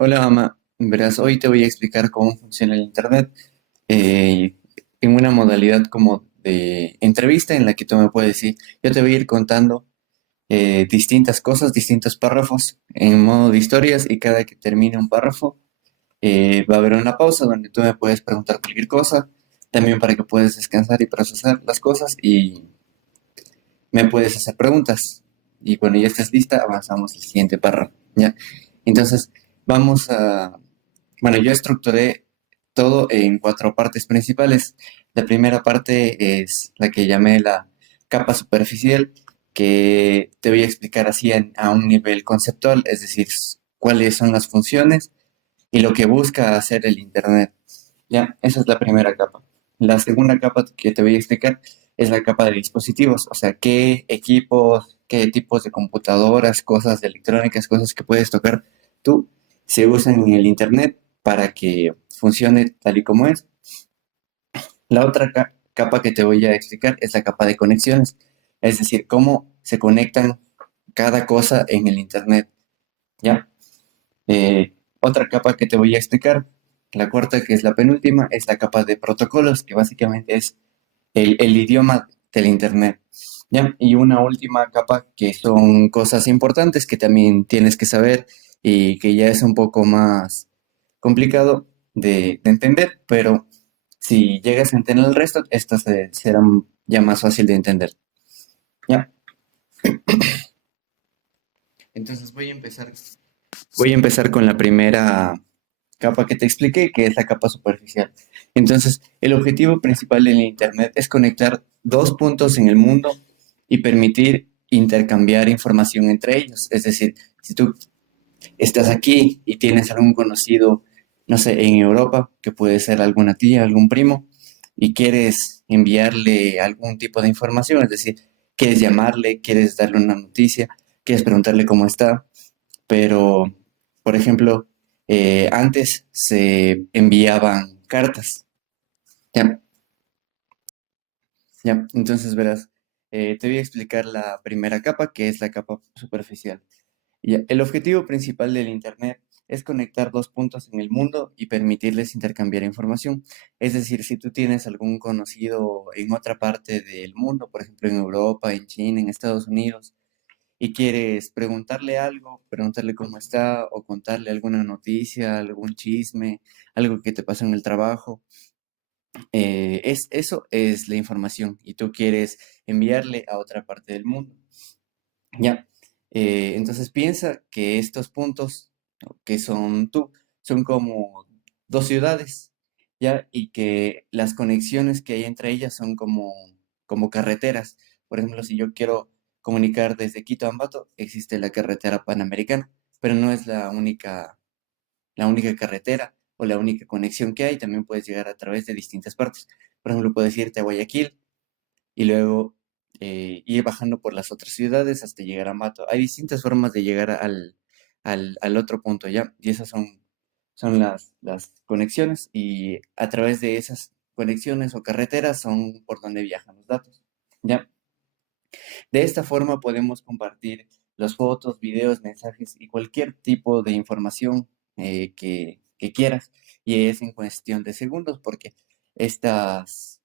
Hola, Ama. Verás, hoy te voy a explicar cómo funciona el Internet eh, en una modalidad como de entrevista en la que tú me puedes decir, yo te voy a ir contando distintas cosas, distintos párrafos en modo de historias y cada que termine un párrafo va a haber una pausa donde tú me puedes preguntar cualquier cosa, también para que puedas descansar y procesar las cosas y me puedes hacer preguntas. Y cuando ya estés lista, avanzamos al siguiente párrafo, ¿ya? Entonces, vamos a bueno, yo estructuré todo en cuatro partes principales. La primera parte es la que llamé la capa superficial, que te voy a explicar así a un nivel conceptual, es decir, cuáles son las funciones y lo que busca hacer el Internet. Ya, esa es la primera capa. La segunda capa que te voy a explicar es la capa de dispositivos, o sea, qué equipos, qué tipos de computadoras, cosas electrónicas, cosas que puedes tocar tú, se usan en el Internet para que funcione tal y como es. La otra capa que te voy a explicar es la capa de conexiones, es decir, cómo se conectan cada cosa en el Internet, ¿ya? Otra capa que te voy a explicar, la cuarta, que es la penúltima, es la capa de protocolos, que básicamente es el idioma del Internet. ¿Ya? Y una última capa que son cosas importantes que también tienes que saber y que ya es un poco más complicado de entender, pero si llegas a entender el resto, esto será ya más fácil de entender. ¿Ya? Entonces voy a empezar con la primera capa que te expliqué, que es la capa superficial. Entonces, el objetivo principal del Internet es conectar dos puntos en el mundo y permitir intercambiar información entre ellos. Es decir, si tú estás aquí y tienes algún conocido, no sé, en Europa, que puede ser alguna tía, algún primo, y quieres enviarle algún tipo de información, es decir, quieres llamarle, quieres darle una noticia, quieres preguntarle cómo está, pero, por ejemplo, antes se enviaban cartas, ¿ya? ¿Ya? Entonces verás, te voy a explicar la primera capa, que es la capa superficial. Ya, el objetivo principal del Internet es conectar dos puntos en el mundo y permitirles intercambiar información. Es decir, si tú tienes algún conocido en otra parte del mundo, por ejemplo en Europa, en China, en Estados Unidos, y quieres preguntarle algo, preguntarle cómo está o contarle alguna noticia, algún chisme, algo que te pasó en el trabajo, eso es la información y tú quieres enviarle a otra parte del mundo. Ya, entonces piensa que estos puntos, ¿no?, que son tú, son como dos ciudades, ¿ya? Y que las conexiones que hay entre ellas son como carreteras. Por ejemplo, si yo quiero comunicar desde Quito a Ambato, existe la carretera Panamericana, pero no es la única carretera o la única conexión que hay. También puedes llegar a través de distintas partes. Por ejemplo, puedes irte a Guayaquil y luego ir bajando por las otras ciudades hasta llegar a Mato. Hay distintas formas de llegar al otro punto, ¿ya? Y esas son las conexiones y a través de esas conexiones o carreteras son por donde viajan los datos, ¿ya? De esta forma podemos compartir las fotos, videos, mensajes y cualquier tipo de información que quieras. Y es en cuestión de segundos porque estas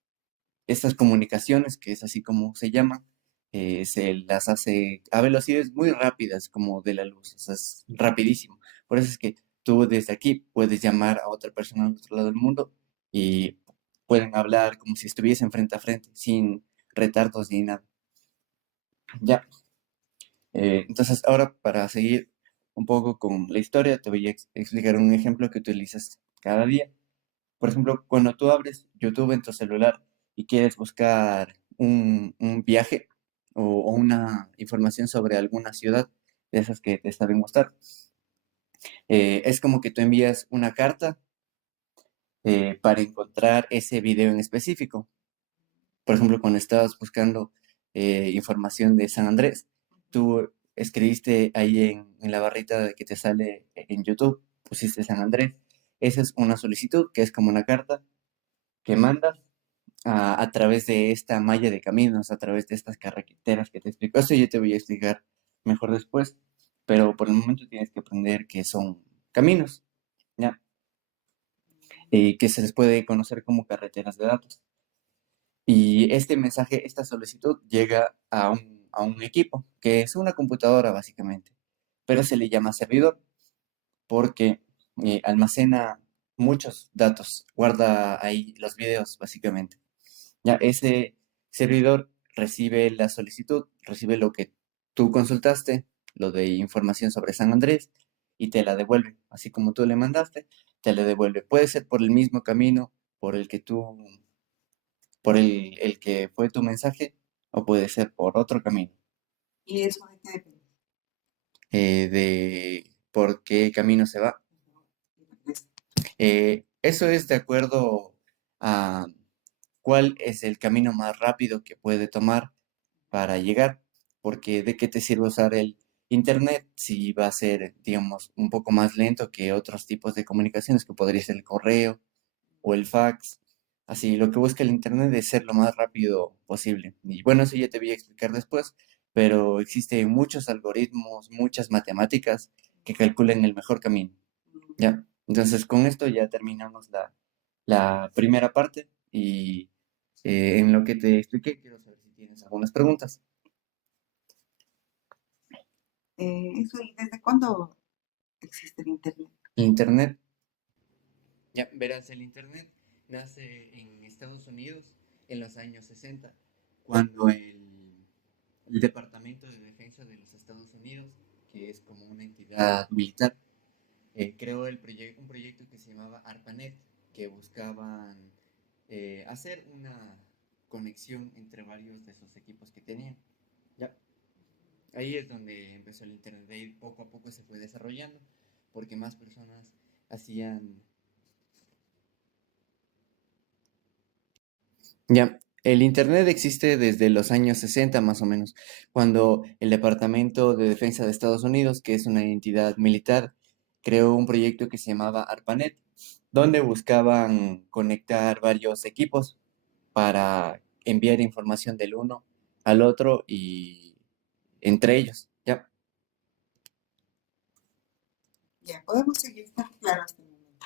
estas comunicaciones, que es así como se llama, se las hace a velocidades muy rápidas, como de la luz, o sea, es rapidísimo. Por eso es que tú desde aquí puedes llamar a otra persona al otro lado del mundo y pueden hablar como si estuviesen frente a frente, sin retardos ni nada. Ya, entonces ahora para seguir un poco con la historia, te voy a explicar un ejemplo que utilizas cada día. Por ejemplo, cuando tú abres YouTube en tu celular y quieres buscar un viaje o una información sobre alguna ciudad de esas que te saben mostrar, es como que tú envías una carta para encontrar ese video en específico. Por ejemplo, cuando estabas buscando información de San Andrés, tú escribiste ahí en la barrita de que te sale en YouTube, pusiste San Andrés. Esa es una solicitud que es como una carta que mandas a través de esta malla de caminos, a través de estas carreteras que te explico. Eso yo te voy a explicar mejor después, pero por el momento tienes que aprender qué son, caminos, ¿ya? Que se les puede conocer como carreteras de datos. Y este mensaje, esta solicitud llega a un equipo, que es una computadora básicamente, pero se le llama servidor porque almacena muchos datos, guarda ahí los videos básicamente. Ya ese servidor recibe la solicitud, recibe lo que tú consultaste, lo de información sobre San Andrés, y te la devuelve, así como tú le mandaste, te la devuelve. Puede ser por el mismo camino por el que el que fue tu mensaje, o puede ser por otro camino. ¿Y eso de qué depende? De por qué camino se va. Pues, Eso es de acuerdo a cuál es el camino más rápido que puede tomar para llegar, porque ¿de qué te sirve usar el internet si va a ser, digamos, un poco más lento que otros tipos de comunicaciones, que podría ser el correo o el fax? Así, lo que busca el internet es ser lo más rápido posible. Y bueno, eso ya te voy a explicar después, pero existen muchos algoritmos, muchas matemáticas que calculan el mejor camino. ¿Ya? Entonces, con esto ya terminamos la primera parte y en lo que te expliqué, quiero saber si tienes algunas preguntas. eso, ¿y desde cuándo existe el Internet? Internet, ya verás, el Internet nace en Estados Unidos en los años 60, cuando el Departamento de Defensa de los Estados Unidos, que es como una entidad militar, creó un proyecto que se llamaba ARPANET, que buscaban hacer una conexión entre varios de sus equipos que tenían. Ya, ahí es donde empezó el Internet, de ahí poco a poco se fue desarrollando, porque más personas hacían. Ya, el Internet existe desde los años 60 más o menos, cuando el Departamento de Defensa de Estados Unidos, que es una entidad militar, creó un proyecto que se llamaba ARPANET, donde buscaban conectar varios equipos para enviar información del uno al otro y entre ellos. Ya, Ya, podemos seguir, está claro hasta el momento.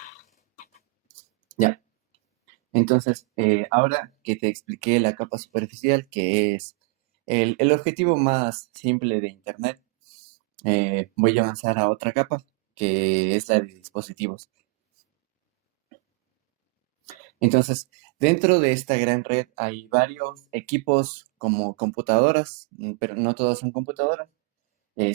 ya. Entonces, ahora que te expliqué la capa superficial, que es el objetivo más simple de Internet, voy a avanzar a otra capa, que es la de dispositivos. Entonces, dentro de esta gran red hay varios equipos como computadoras, pero no todas son computadoras.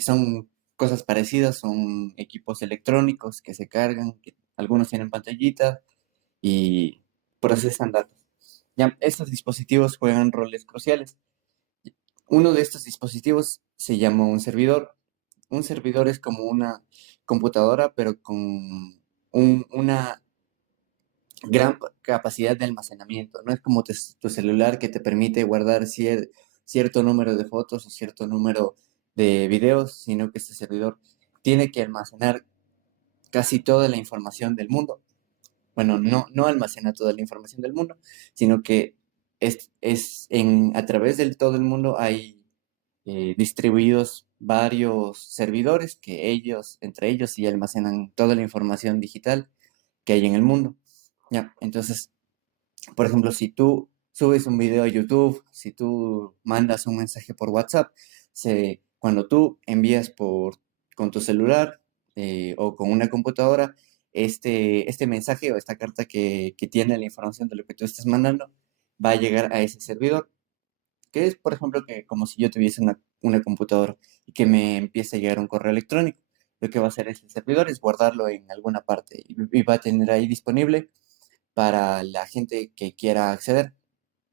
Son cosas parecidas, son equipos electrónicos que se cargan, que algunos tienen pantallita y procesan datos. Ya, estos dispositivos juegan roles cruciales. Uno de estos dispositivos se llama un servidor. Un servidor es como una computadora, pero con una gran capacidad de almacenamiento. No es como tu celular que te permite guardar cierto número de fotos o cierto número de videos, sino que este servidor tiene que almacenar casi toda la información del mundo. Bueno, no almacena toda la información del mundo, sino que a través de todo el mundo hay distribuidos varios servidores que entre ellos, sí almacenan toda la información digital que hay en el mundo. Ya, entonces, por ejemplo, si tú subes un video a YouTube, si tú mandas un mensaje por WhatsApp, cuando tú envías con tu celular o con una computadora, este mensaje o esta carta que tiene la información de lo que tú estás mandando va a llegar a ese servidor, que es, por ejemplo, que como si yo tuviese una computadora y que me empiece a llegar un correo electrónico. Lo que va a hacer ese servidor es guardarlo en alguna parte y va a tener ahí disponible para la gente que quiera acceder.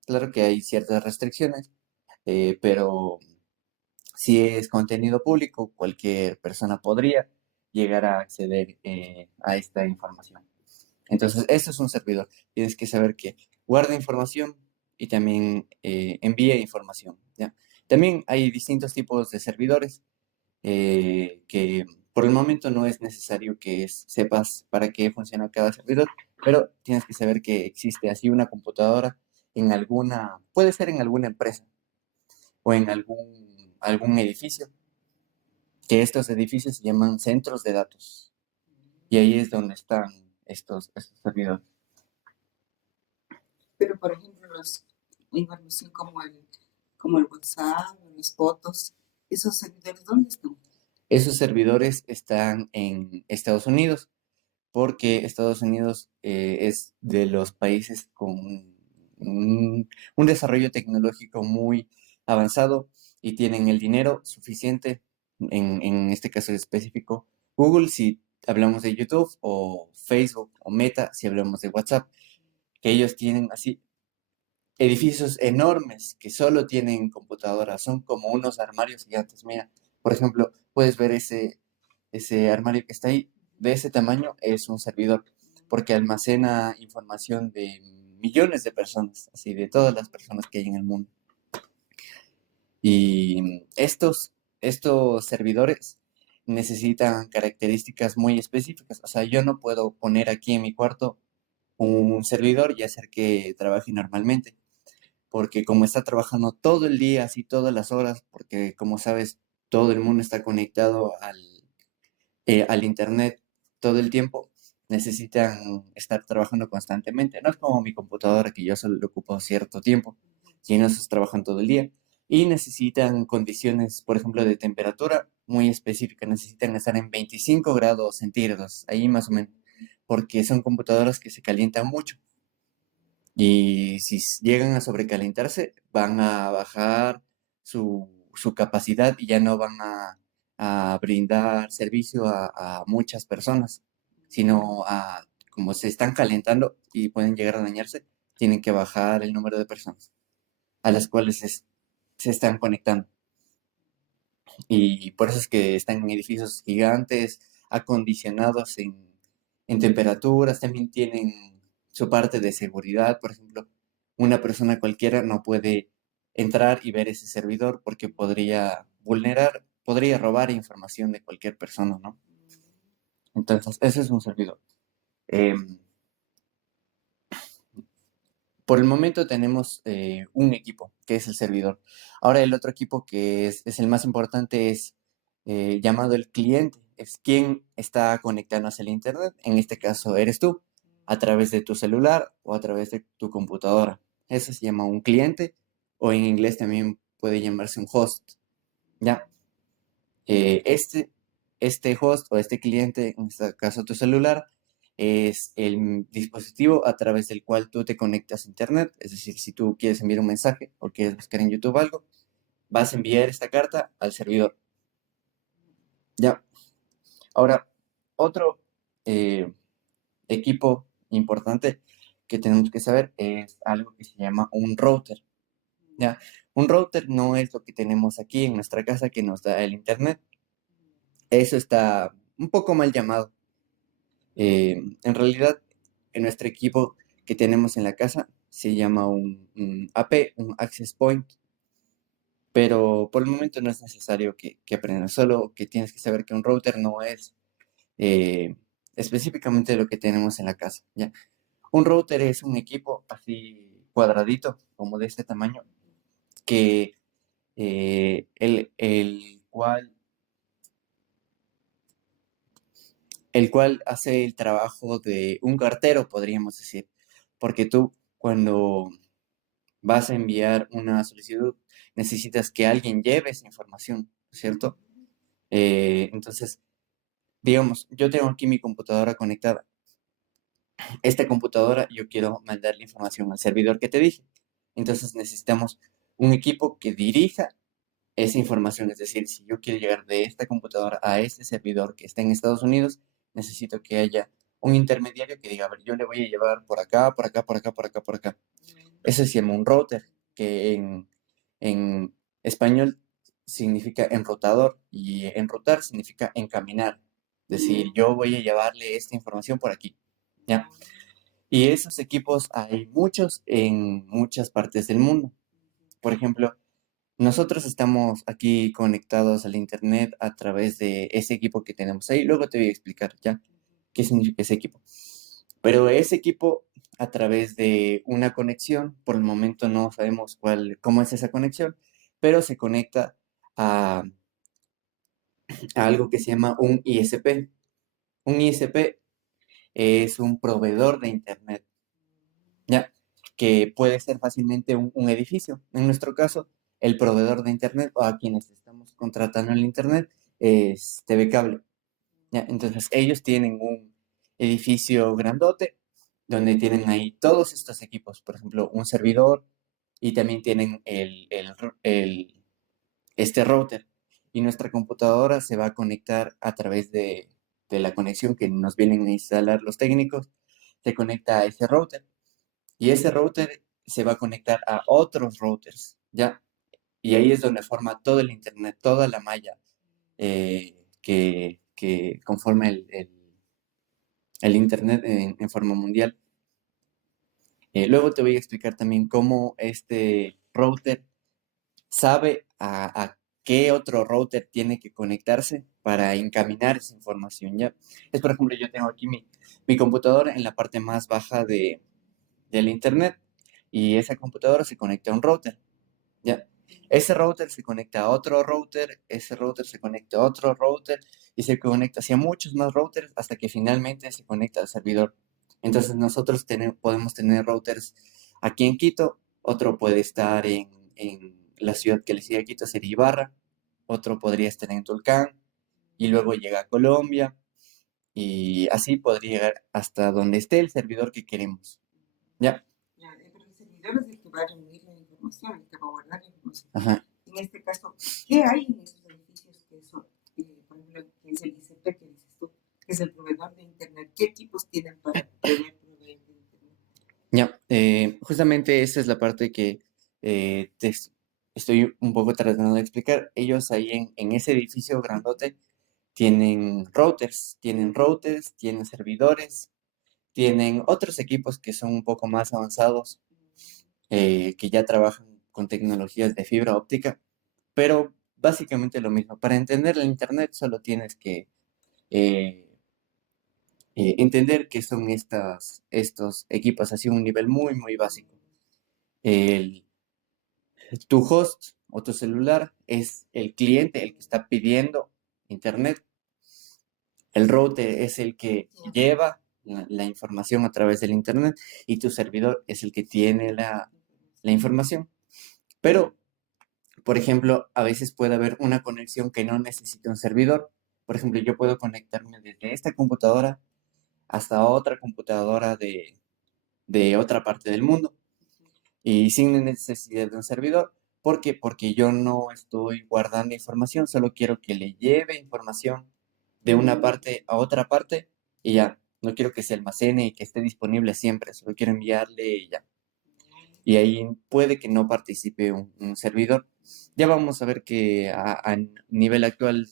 Claro que hay ciertas restricciones, pero si es contenido público, cualquier persona podría llegar a acceder a esta información. Entonces, esto es un servidor. Tienes que saber que guarda información y también envía información, ¿ya? También hay distintos tipos de servidores que por el momento no es necesario que sepas para qué funciona cada servidor, pero tienes que saber que existe así una computadora puede ser en alguna empresa o en algún edificio, que estos edificios se llaman centros de datos. y ahí es donde están estos servidores. Pero, por ejemplo, la información como el WhatsApp, las fotos, esos servidores, ¿dónde están? Esos servidores están en Estados Unidos, porque Estados Unidos es de los países con un desarrollo tecnológico muy avanzado y tienen el dinero suficiente, en este caso específico, Google si hablamos de YouTube, o Facebook o Meta si hablamos de WhatsApp, que ellos tienen así edificios enormes que solo tienen computadoras, son como unos armarios gigantes. Mira, por ejemplo, puedes ver ese armario que está ahí, de ese tamaño es un servidor, porque almacena información de millones de personas, así de todas las personas que hay en el mundo. Y estos servidores necesitan características muy específicas. O sea, yo no puedo poner aquí en mi cuarto un servidor y hacer que trabaje normalmente, porque como está trabajando todo el día, así todas las horas, porque como sabes, todo el mundo está conectado al internet todo el tiempo, necesitan estar trabajando constantemente. No es como mi computadora que yo solo le ocupo cierto tiempo, sino esos trabajan todo el día. Y necesitan condiciones, por ejemplo, de temperatura muy específicas. Necesitan estar en 25 grados centígrados, ahí más o menos, porque son computadoras que se calientan mucho. Y si llegan a sobrecalentarse, van a bajar su capacidad y ya no van a brindar servicio a muchas personas, sino como se están calentando y pueden llegar a dañarse, tienen que bajar el número de personas a las cuales se están conectando. Y por eso es que están en edificios gigantes, acondicionados en temperaturas, también tienen su parte de seguridad. Por ejemplo, una persona cualquiera no puede entrar y ver ese servidor porque podría robar información de cualquier persona, ¿no? Entonces, ese es un servidor. Em, por el momento tenemos un equipo, que es el servidor. Ahora el otro equipo que es el más importante es llamado el cliente. Es quien está conectándose al internet. En este caso eres tú, a través de tu celular o a través de tu computadora. Eso se llama un cliente, o en inglés también puede llamarse un host. ¿Ya? Eh, este, este host o este cliente, en este caso tu celular, es el dispositivo a través del cual tú te conectas a internet. Es decir, si tú quieres enviar un mensaje o quieres buscar en YouTube algo, vas a enviar esta carta al servidor. Ya. Ahora, otro eh, equipo importante que tenemos que saber es algo que se llama un router. ¿Ya? Un router no es lo que tenemos aquí en nuestra casa que nos da el internet. Eso está un poco mal llamado. En realidad, en nuestro equipo que tenemos en la casa se llama un AP, un Access Point, pero por el momento no es necesario que aprendas, solo que tienes que saber que un router no es eh, específicamente lo que tenemos en la casa, ¿ya? Un router es un equipo así cuadradito, como de este tamaño, que el cual hace el trabajo de un cartero, podríamos decir, porque tú cuando vas a enviar una solicitud necesitas que alguien lleve esa información, ¿cierto? Entonces, digamos, yo tengo aquí mi computadora conectada. Esta computadora yo quiero mandar la información al servidor que te dije. Entonces necesitamos un equipo que dirija esa información. Es decir, si yo quiero llegar de esta computadora a este servidor que está en Estados Unidos, necesito que haya un intermediario que diga, a ver, yo le voy a llevar por acá, por acá, por acá, por acá, por acá. Eso se llama un router, que en español significa enrutador, y enrutar significa encaminar. Es decir, yo voy a llevarle esta información por aquí, ¿ya? Y esos equipos hay muchos en muchas partes del mundo. Por ejemplo, nosotros estamos aquí conectados al internet a través de ese equipo que tenemos ahí. Luego te voy a explicar ya qué significa ese equipo. Pero ese equipo, a través de una conexión, por el momento no sabemos cómo es esa conexión, pero se conecta a algo que se llama un ISP. Un ISP es un proveedor de Internet, ¿ya? Que puede ser fácilmente un edificio. En nuestro caso, el proveedor de Internet o a quienes estamos contratando el Internet es TV Cable, ¿ya? Entonces, ellos tienen un edificio grandote donde tienen ahí todos estos equipos, por ejemplo, un servidor y también tienen este router. Y nuestra computadora se va a conectar a través de la conexión que nos vienen a instalar los técnicos, se conecta a ese router y ese router se va a conectar a otros routers, ¿ya? Y ahí es donde forma todo el Internet, toda la malla que conforma el Internet en forma mundial. Luego te voy a explicar también cómo este router sabe a qué otro router tiene que conectarse para encaminar esa información, ¿ya? Es, por ejemplo, yo tengo aquí mi computadora en la parte más baja del Internet y esa computadora se conecta a un router, ¿ya? Ese router se conecta a otro router, ese router se conecta a otro router y se conecta hacia muchos más routers hasta que finalmente se conecta al servidor. Entonces nosotros podemos tener routers aquí en Quito, otro puede estar en la ciudad que le sigue a Quito, sería Ibarra, otro podría estar en Tulcán y luego llega a Colombia y así podría llegar hasta donde esté el servidor que queremos. ¿Ya? Ya, pero el servidor es el que va a reunir la información, el que va a guardar la información. Ajá. En este caso, ¿qué hay en esos edificios que son, por ejemplo, que es el ICP que dices tú, que es el proveedor de Internet? ¿Qué equipos tienen para poder proveer de Internet? Ya, justamente esa es la parte que estoy un poco tratando de explicar. Ellos ahí en ese edificio grandote tienen routers, tienen servidores, tienen otros equipos que son un poco más avanzados, que ya trabajan con tecnologías de fibra óptica, pero básicamente lo mismo. Para entender el Internet solo tienes que eh, entender qué son estos equipos así a un nivel muy, muy básico. El, Tu host o tu celular es el cliente, el que está pidiendo Internet. El router es el que lleva la información a través del Internet y tu servidor es el que tiene la información. Pero, por ejemplo, a veces puede haber una conexión que no necesita un servidor. Por ejemplo, yo puedo conectarme desde esta computadora hasta otra computadora de otra parte del mundo y sin necesidad de un servidor. ¿Por qué? Porque yo no estoy guardando información, solo quiero que le lleve información de una parte a otra parte y ya. No quiero que se almacene y que esté disponible siempre, solo quiero enviarle y ya. Y ahí puede que no participe un servidor. Ya vamos a ver que a nivel actual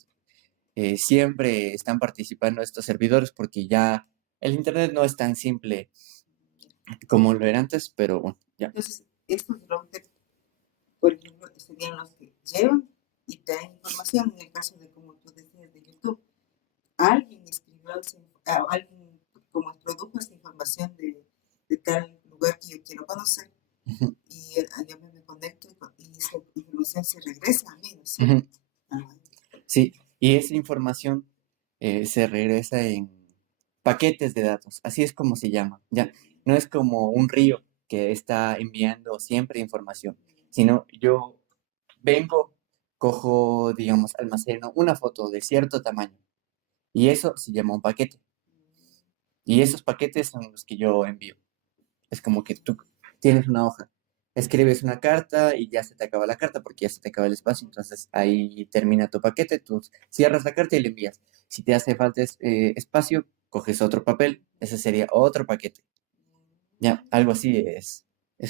siempre están participando estos servidores porque ya el Internet no es tan simple como lo era antes, pero bueno, ya. Entonces, estos routers, por ejemplo, serían los que llevan y traen información. En el caso de, como tú decías, de YouTube, alguien escribió, alguien como produjo esa información de tal lugar que yo quiero conocer Ujú, y yo me conecto y esa información se regresa a mí, ¿no es ujú. cierto? Ah, Sí, y esa información se regresa en paquetes de datos, así es como se llama, ya. No es como un río que está enviando siempre información, sino yo vengo, cojo, digamos, almaceno una foto de cierto tamaño y eso se llama un paquete. Y esos paquetes son los que yo envío. Es como que tú tienes una hoja, escribes una carta y ya se te acaba la carta porque ya se te acaba el espacio. Entonces ahí termina tu paquete, tú cierras la carta y le envías. Si te hace falta espacio, coges otro papel, ese sería otro paquete. Ya, algo así es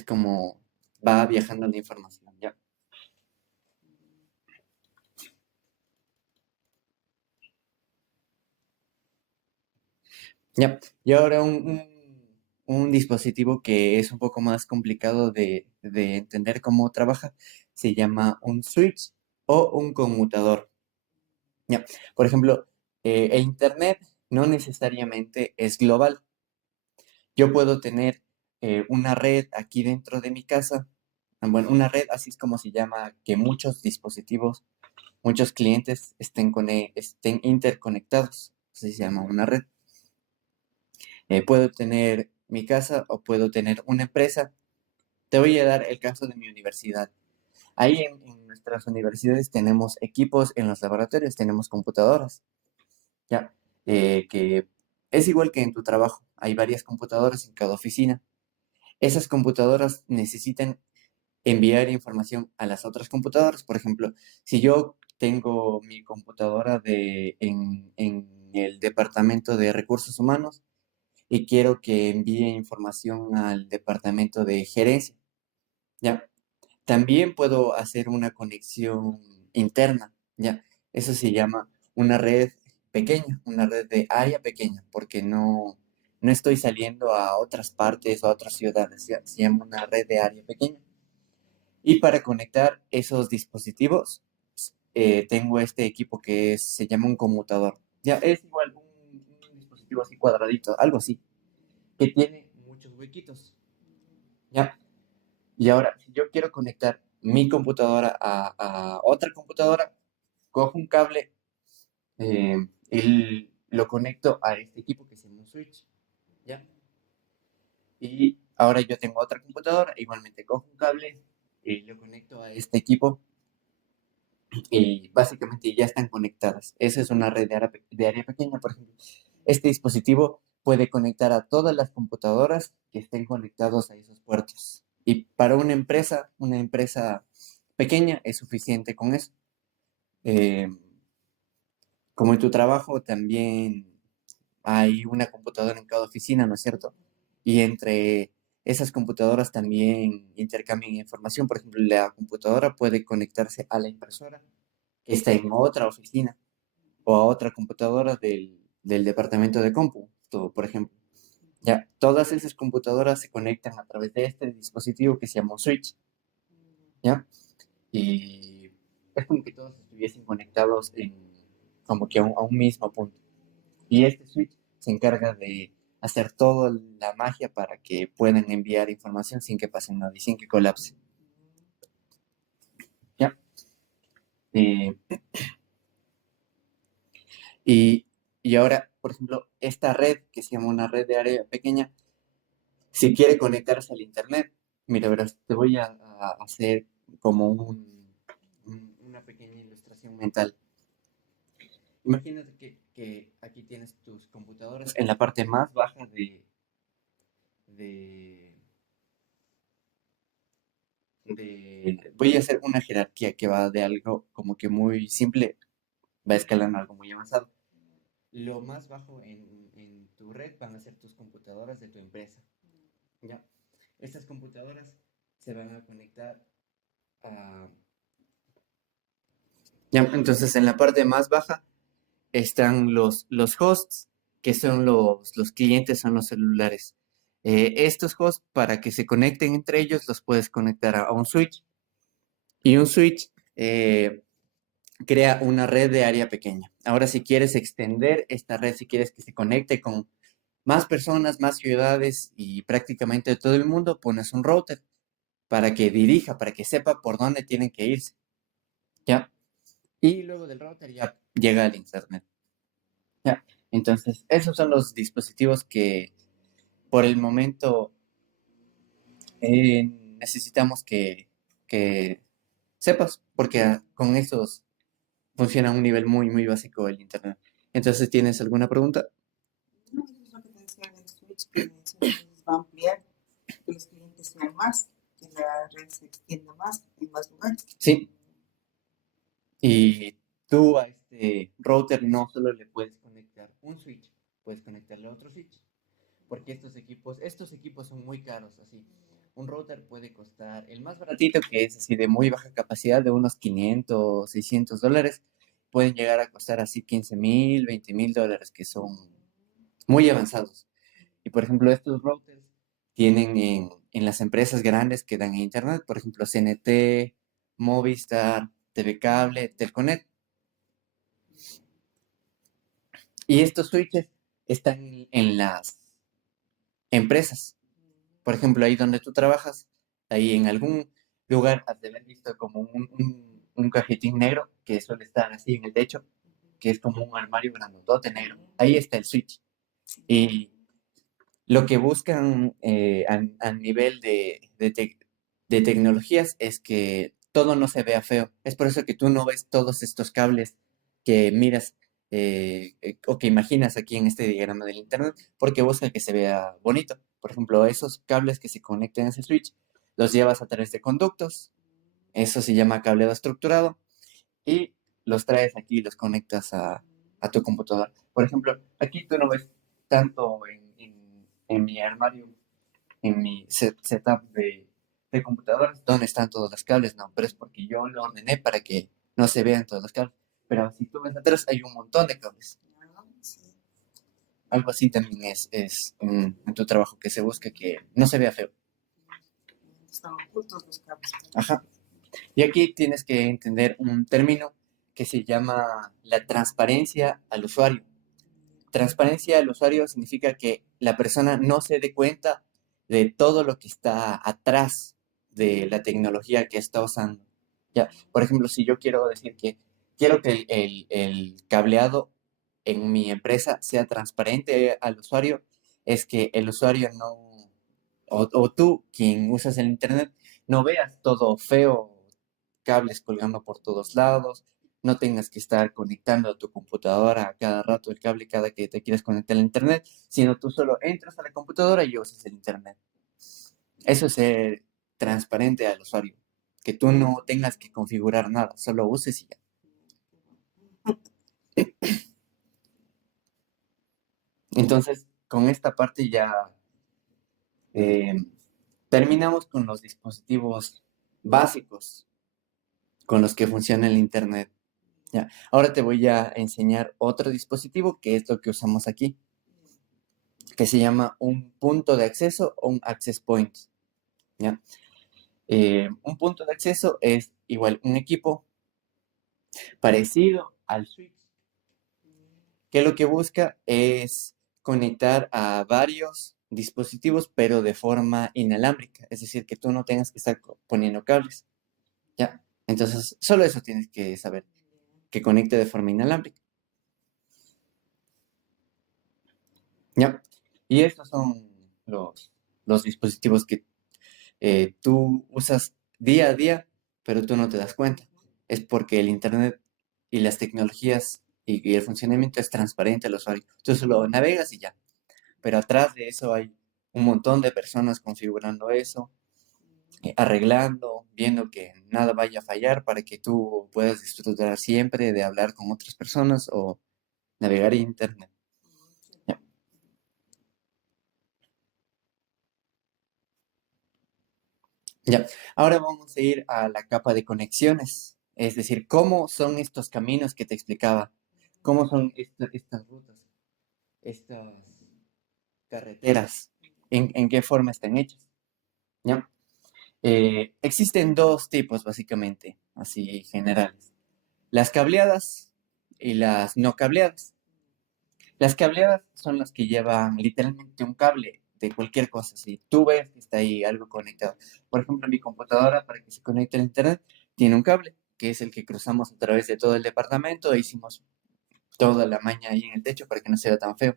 como va viajando la información, ya. Ya, y ahora un dispositivo que es un poco más complicado de entender cómo trabaja, se llama un switch o un conmutador. Ya, por ejemplo, el Internet no necesariamente es global. Yo puedo tener una red aquí dentro de mi casa. Bueno, una red, así es como se llama, que muchos dispositivos, muchos clientes estén interconectados. Así se llama una red. Puedo tener mi casa o puedo tener una empresa. Te voy a dar el caso de mi universidad. Ahí en nuestras universidades tenemos equipos en los laboratorios, tenemos computadoras, ¿ya? Que es igual que en tu trabajo. Hay varias computadoras en cada oficina. Esas computadoras necesitan enviar información a las otras computadoras. Por ejemplo, si yo tengo mi computadora en el departamento de recursos humanos y quiero que envíe información al departamento de gerencia, ¿ya? También puedo hacer una conexión interna, ¿ya? Eso se llama una red pequeña, una red de área pequeña, porque no estoy saliendo a otras partes o a otras ciudades, ¿ya? Se llama una red de área pequeña. Y para conectar esos dispositivos, tengo este equipo se llama un conmutador. Ya es igual un dispositivo así cuadradito, algo así, que tiene muchos huequitos. ¿Ya? Y ahora, si yo quiero conectar mi computadora a otra computadora, cojo un cable eh, y lo conecto a este equipo que se llama un switch. ¿Ya? Y ahora yo tengo otra computadora, igualmente cojo un cable y lo conecto a este equipo y básicamente ya están conectadas. Esa es una red de área pequeña, por ejemplo. Este dispositivo puede conectar a todas las computadoras que estén conectados a esos puertos. Y para una empresa pequeña es suficiente con eso. Eh, Como en tu trabajo también hay una computadora en cada oficina, ¿no es cierto? Y entre esas computadoras también intercambian información. Por ejemplo, la computadora puede conectarse a la impresora que está en otra oficina o a otra computadora del departamento de cómputo, por ejemplo. Ya, todas esas computadoras se conectan a través de este dispositivo que se llama un switch, ¿ya? Y es como que todos estuviesen conectados como que a un mismo punto. Y este switch se encarga de hacer toda la magia para que puedan enviar información sin que pase nada y sin que colapse, ¿ya? Eh, y, y ahora, por ejemplo, esta red que se llama una red de área pequeña, si quiere conectarse al internet, mira, verás, te voy a hacer como una pequeña ilustración mental. Imagínate que aquí tienes tus computadoras en la parte más baja de, voy a hacer una jerarquía que va de algo como que muy simple, va escalando a algo muy avanzado. Lo más bajo en tu red van a ser tus computadoras de tu empresa, ¿ya? Estas computadoras se van a conectar a... Ya, entonces en la parte más baja están los hosts, que son los clientes, son los celulares. Estos hosts, para que se conecten entre ellos, los puedes conectar a un switch. Y un switch crea una red de área pequeña. Ahora, si quieres extender esta red, si quieres que se conecte con más personas, más ciudades y prácticamente todo el mundo, pones un router para que dirija, para que sepa por dónde tienen que irse, ¿ya? Y luego del router ya llega al internet. Ya, entonces esos son los dispositivos que por el momento necesitamos que sepas, porque con esos funciona a un nivel muy, muy básico el Internet. Entonces, ¿tienes alguna pregunta? No, eso es lo que te decía del switch, que entonces va a ampliar, que los clientes sean más, que la red se extienda más en más lugares. Sí, y tú a este router no solo le puedes conectar un switch, puedes conectarle otro switch, porque estos equipos son muy caros, así. Un router puede costar, el más baratito que es así de muy baja capacidad, de unos 500, $600, pueden llegar a costar así 15,000, $20,000, que son muy avanzados. Y por ejemplo, estos routers tienen en las empresas grandes que dan internet, por ejemplo, CNT, Movistar, TV Cable, Telconet. Y estos switches están en las empresas. Por ejemplo, ahí donde tú trabajas, ahí en algún lugar has de haber visto como un cajetín negro que suele estar así en el techo, que es como un armario grandote negro. Ahí está el switch. Y Lo que buscan a nivel de tecnologías es que todo no se vea feo. Es por eso que tú no ves todos estos cables que miras o que imaginas aquí en este diagrama del Internet, porque buscan que se vea bonito. Por ejemplo, esos cables que se conectan a ese switch, los llevas a través de conductos, eso se llama cableado estructurado, y los traes aquí y los conectas a tu computadora. Por ejemplo, aquí tú no ves tanto en mi armario, en mi setup de computadoras, dónde están todos los cables, no, pero es porque yo lo ordené para que no se vean todos los cables. Pero si tú ves atrás, hay un montón de cables. Algo así también es en tu trabajo, que se busca que no se vea feo. Están ocultos los cables. Ajá. Y aquí tienes que entender un término que se llama la transparencia al usuario. Transparencia al usuario significa que la persona no se dé cuenta de todo lo que está atrás de la tecnología que está usando. Ya, por ejemplo, si yo quiero decir que quiero que el cableado en mi empresa sea transparente al usuario, es que el usuario no, o tú, quien usas el internet, no veas todo feo, cables colgando por todos lados, no tengas que estar conectando a tu computadora a cada rato el cable cada que te quieras conectar al internet, sino tú solo entras a la computadora y usas el internet. Eso es ser transparente al usuario, que tú no tengas que configurar nada, solo uses y ya. Entonces, con esta parte ya eh, terminamos con los dispositivos básicos con los que funciona el internet. Ya. Ahora te voy a enseñar otro dispositivo que es lo que usamos aquí, que se llama un punto de acceso o un access point. ¿Ya? Un punto de acceso es igual un equipo parecido al switch, que lo que busca es conectar a varios dispositivos, pero de forma inalámbrica, es decir, que tú no tengas que estar poniendo cables. ¿Ya? Entonces, solo eso tienes que saber, que conecte de forma inalámbrica. ¿Ya? Y estos son los dispositivos que tú usas día a día, pero tú no te das cuenta. Es porque el Internet y las tecnologías y el funcionamiento es transparente al usuario. Tú solo navegas y ya. Pero atrás de eso hay un montón de personas configurando eso, arreglando, viendo que nada vaya a fallar para que tú puedas disfrutar siempre de hablar con otras personas o navegar en Internet. Ya. Ya. Ahora vamos a ir a la capa de conexiones, es decir, cómo son estos caminos que te explicaba, cómo son estas rutas, estas carreteras, en qué forma están hechas. ¿Ya? Existen dos tipos, básicamente, así generales, las cableadas y las no cableadas. Las cableadas son las que llevan literalmente un cable de cualquier cosa. Si tú ves que está ahí algo conectado. Por ejemplo, mi computadora, para que se conecte al internet, tiene un cable, que es el que cruzamos a través de todo el departamento e hicimos toda la maña ahí en el techo para que no sea tan feo.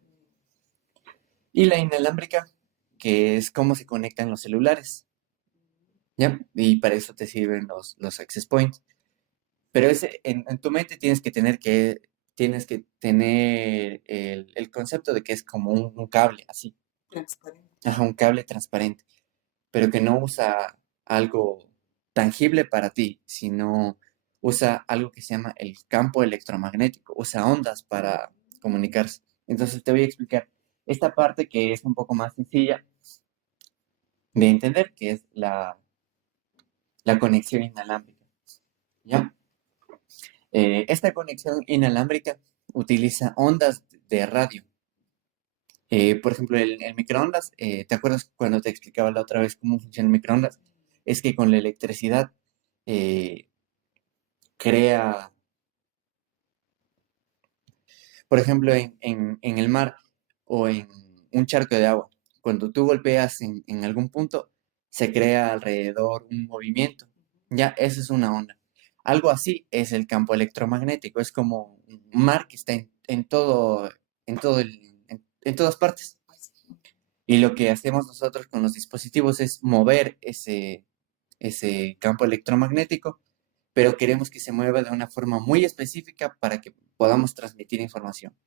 Y la inalámbrica, que es cómo se conectan los celulares. ¿Ya? Y para eso te sirven los access points. Pero en tu mente tienes que tener el concepto de que es como un cable, así. Transparente. Ajá, un cable transparente, pero que no usa algo tangible para ti, sino usa algo que se llama el campo electromagnético, usa ondas para comunicarse. Entonces te voy a explicar esta parte que es un poco más sencilla de entender, que es la conexión inalámbrica. ¿Ya? Esta conexión inalámbrica utiliza ondas de radio. Por ejemplo, el microondas, ¿te acuerdas cuando te explicaba la otra vez cómo funciona el microondas? Es que con la electricidad eh, crea, por ejemplo, en el mar o en un charco de agua, cuando tú golpeas en algún punto, se crea alrededor un movimiento. Ya, eso es una onda. Algo así es el campo electromagnético, es como un mar que está en todo en todas partes. Y lo que hacemos nosotros con los dispositivos es mover ese campo electromagnético, pero queremos que se mueva de una forma muy específica para que podamos transmitir información.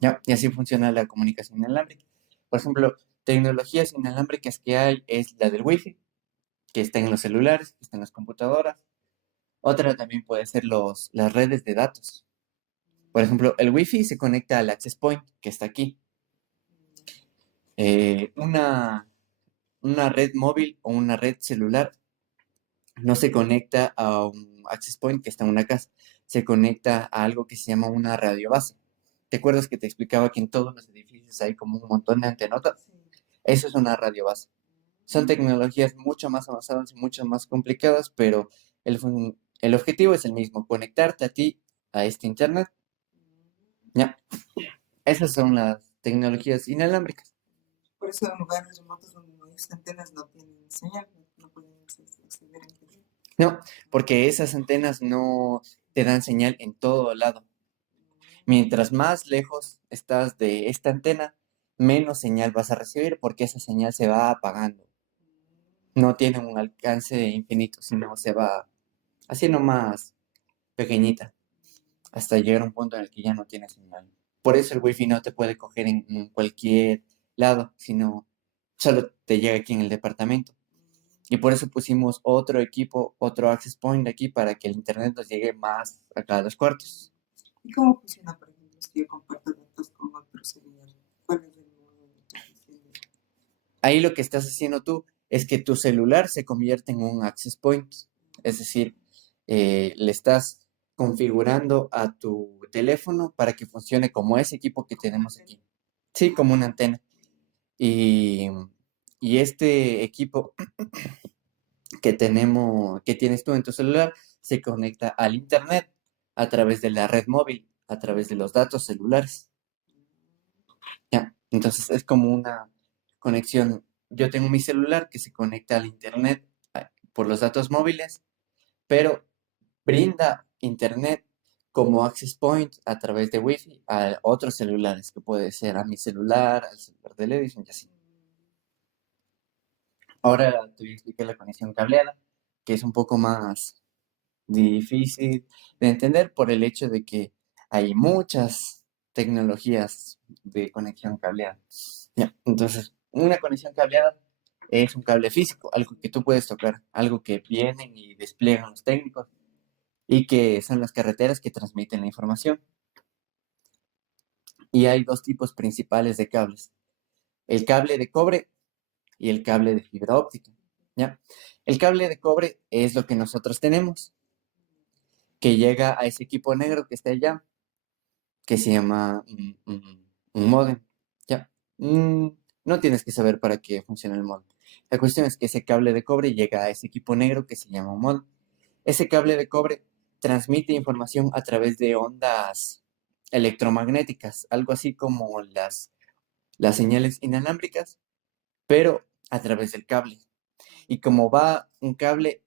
¿Ya? Y así funciona la comunicación inalámbrica. Por ejemplo, tecnologías inalámbricas que hay es la del Wi-Fi, que está en los celulares, que está en las computadoras. Otra también puede ser las redes de datos. Por ejemplo, el Wi-Fi se conecta al access point, que está aquí. Eh, una, una red móvil o una red celular no se conecta a un access point que está en una casa, se conecta a algo que se llama una radio base. ¿Te acuerdas que te explicaba que en todos los edificios hay como un montón de antenotas? Eso es una radio base. Son tecnologías mucho más avanzadas y mucho más complicadas, pero el objetivo es el mismo, conectarte a ti, a este internet. Ya, esas son las tecnologías inalámbricas. Por eso en lugares remotos donde no hay antenas no tienen señal, no pueden acceder a internet. No, porque esas antenas no te dan señal en todo lado. Mientras más lejos estás de esta antena, menos señal vas a recibir porque esa señal se va apagando. No tiene un alcance infinito, sino se va haciendo más pequeñita hasta llegar a un punto en el que ya no tiene señal. Por eso el wifi no te puede coger en cualquier lado, sino solo te llega aquí en el departamento. Y por eso pusimos otro equipo, otro access point aquí para que el internet nos llegue más a cada dos cuartos. ¿Y cómo funciona, por ejemplo, si yo comparto datos con otro celular? ¿Cuál es el modo de transmisión? Ahí lo que estás haciendo tú es que tu celular se convierte en un access point. Es decir, le estás configurando a tu teléfono para que funcione como ese equipo que tenemos aquí. Sí, como una antena. Y, y este equipo que tienes tú en tu celular, se conecta al internet a través de la red móvil, a través de los datos celulares. Ya, entonces es como una conexión. Yo tengo mi celular que se conecta al internet por los datos móviles, pero brinda internet como access point a través de Wi-Fi a otros celulares, que puede ser a mi celular, al celular de Edison y así. Ahora te voy a explicar la conexión cableada, que es un poco más difícil de entender por el hecho de que hay muchas tecnologías de conexión cableada. Ya, entonces, una conexión cableada es un cable físico, algo que tú puedes tocar, algo que vienen y despliegan los técnicos y que son las carreteras que transmiten la información. Y hay dos tipos principales de cables, el cable de cobre y el cable de fibra óptica. ¿Ya? El cable de cobre es lo que nosotros tenemos, que llega a ese equipo negro que está allá, que se llama un módem. Ya. No tienes que saber para qué funciona el módem. La cuestión es que ese cable de cobre llega a ese equipo negro que se llama un módem. Ese cable de cobre transmite información a través de ondas electromagnéticas, algo así como las señales inalámbricas, pero a través del cable. Y como va un cable,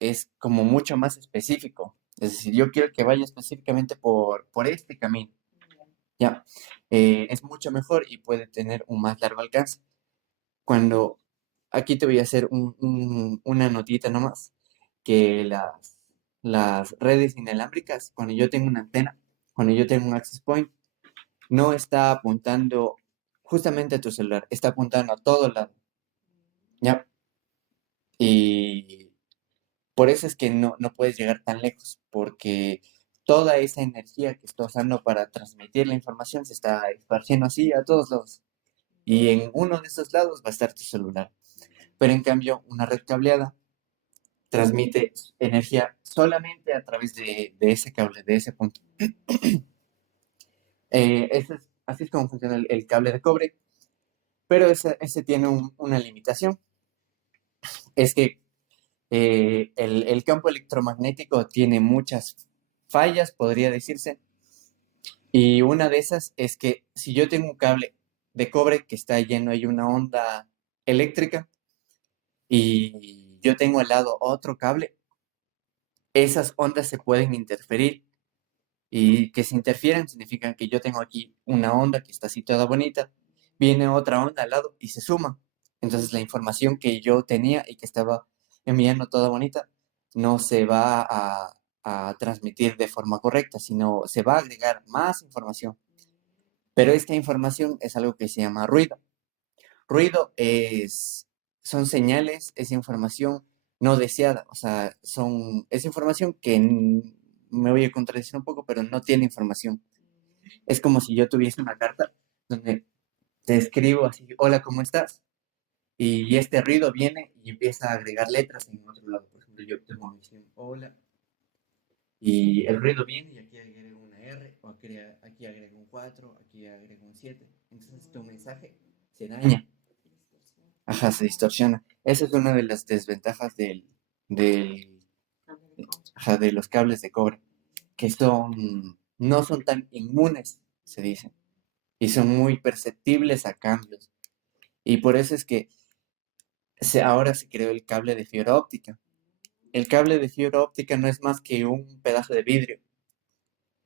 es como mucho más específico. Es decir, yo quiero que vaya específicamente por este camino. Ya, es mucho mejor y puede tener un más largo alcance. Cuando aquí te voy a hacer una notita nomás, que las redes inalámbricas, cuando yo tengo una antena, cuando yo tengo un access point, no está apuntando justamente a tu celular, está apuntando a todo lado. ¿Ya? Y por eso es que no puedes llegar tan lejos, porque toda esa energía que está usando para transmitir la información se está esparciendo así a todos lados. Y en uno de esos lados va a estar tu celular. Pero en cambio, una red cableada transmite energía solamente a través de ese cable, de ese punto. Así es como funciona el cable de cobre, pero ese tiene una limitación. Es que el campo electromagnético tiene muchas fallas, podría decirse, y una de esas es que si yo tengo un cable de cobre que está lleno hay una onda eléctrica y yo tengo al lado otro cable, esas ondas se pueden interferir y que se interfieran significa que yo tengo aquí una onda que está así toda bonita, viene otra onda al lado y se suma. Entonces la información que yo tenía y que estaba enviando toda bonita no se va a transmitir de forma correcta, sino se va a agregar más información. Pero esta información es algo que se llama ruido. Ruido son señales, es información no deseada, o sea, es información que me voy a contradecir un poco, pero no tiene información. Es como si yo tuviese una carta donde te escribo así, hola, ¿cómo estás? Y este ruido viene y empieza a agregar letras en otro lado. Por ejemplo, yo tengo mi diciendo, hola, y el ruido viene y aquí agrego una R, o aquí agrego un 4, aquí agrego un 7. Entonces tu mensaje se daña. Ajá, se distorsiona. Esa es una de las desventajas del, ajá, de los cables de cobre, que no son tan inmunes, se dice, y son muy perceptibles a cambios. Y por eso es que ahora se creó el cable de fibra óptica. El cable de fibra óptica no es más que un pedazo de vidrio,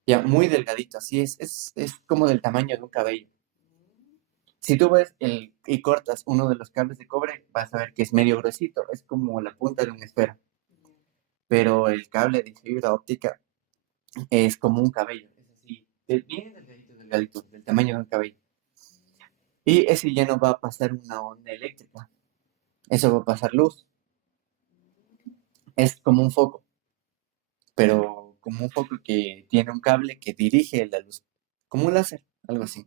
ya muy delgadito, así es como del tamaño de un cabello. Si tú ves y cortas uno de los cables de cobre, vas a ver que es medio gruesito, es como la punta de una esfera. Pero el cable de fibra óptica es como un cabello, es así, bien delgadito, delgadito, del tamaño de un cabello. Y ese ya no va a pasar una onda eléctrica, eso va a pasar luz. Es como un foco, pero como un foco que tiene un cable que dirige la luz, como un láser, algo así.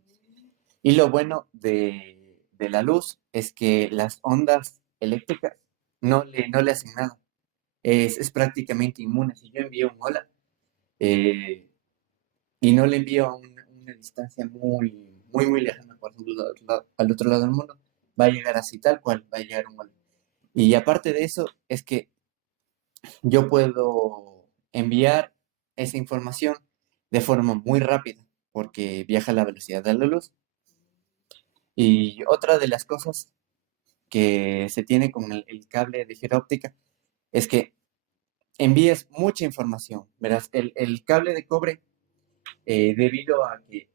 Y lo bueno de la luz es que las ondas eléctricas no le hacen nada. Es prácticamente inmune. Si yo envío un hola eh, y no le envío a una distancia muy, muy, muy lejana, por ejemplo, al otro lado del mundo, va a llegar así tal cual, va a llegar un hola. Y aparte de eso, es que yo puedo enviar esa información de forma muy rápida, porque viaja a la velocidad de la luz. Y otra de las cosas que se tiene con el cable de fibra óptica es que envías mucha información. Verás, el cable de cobre, debido a que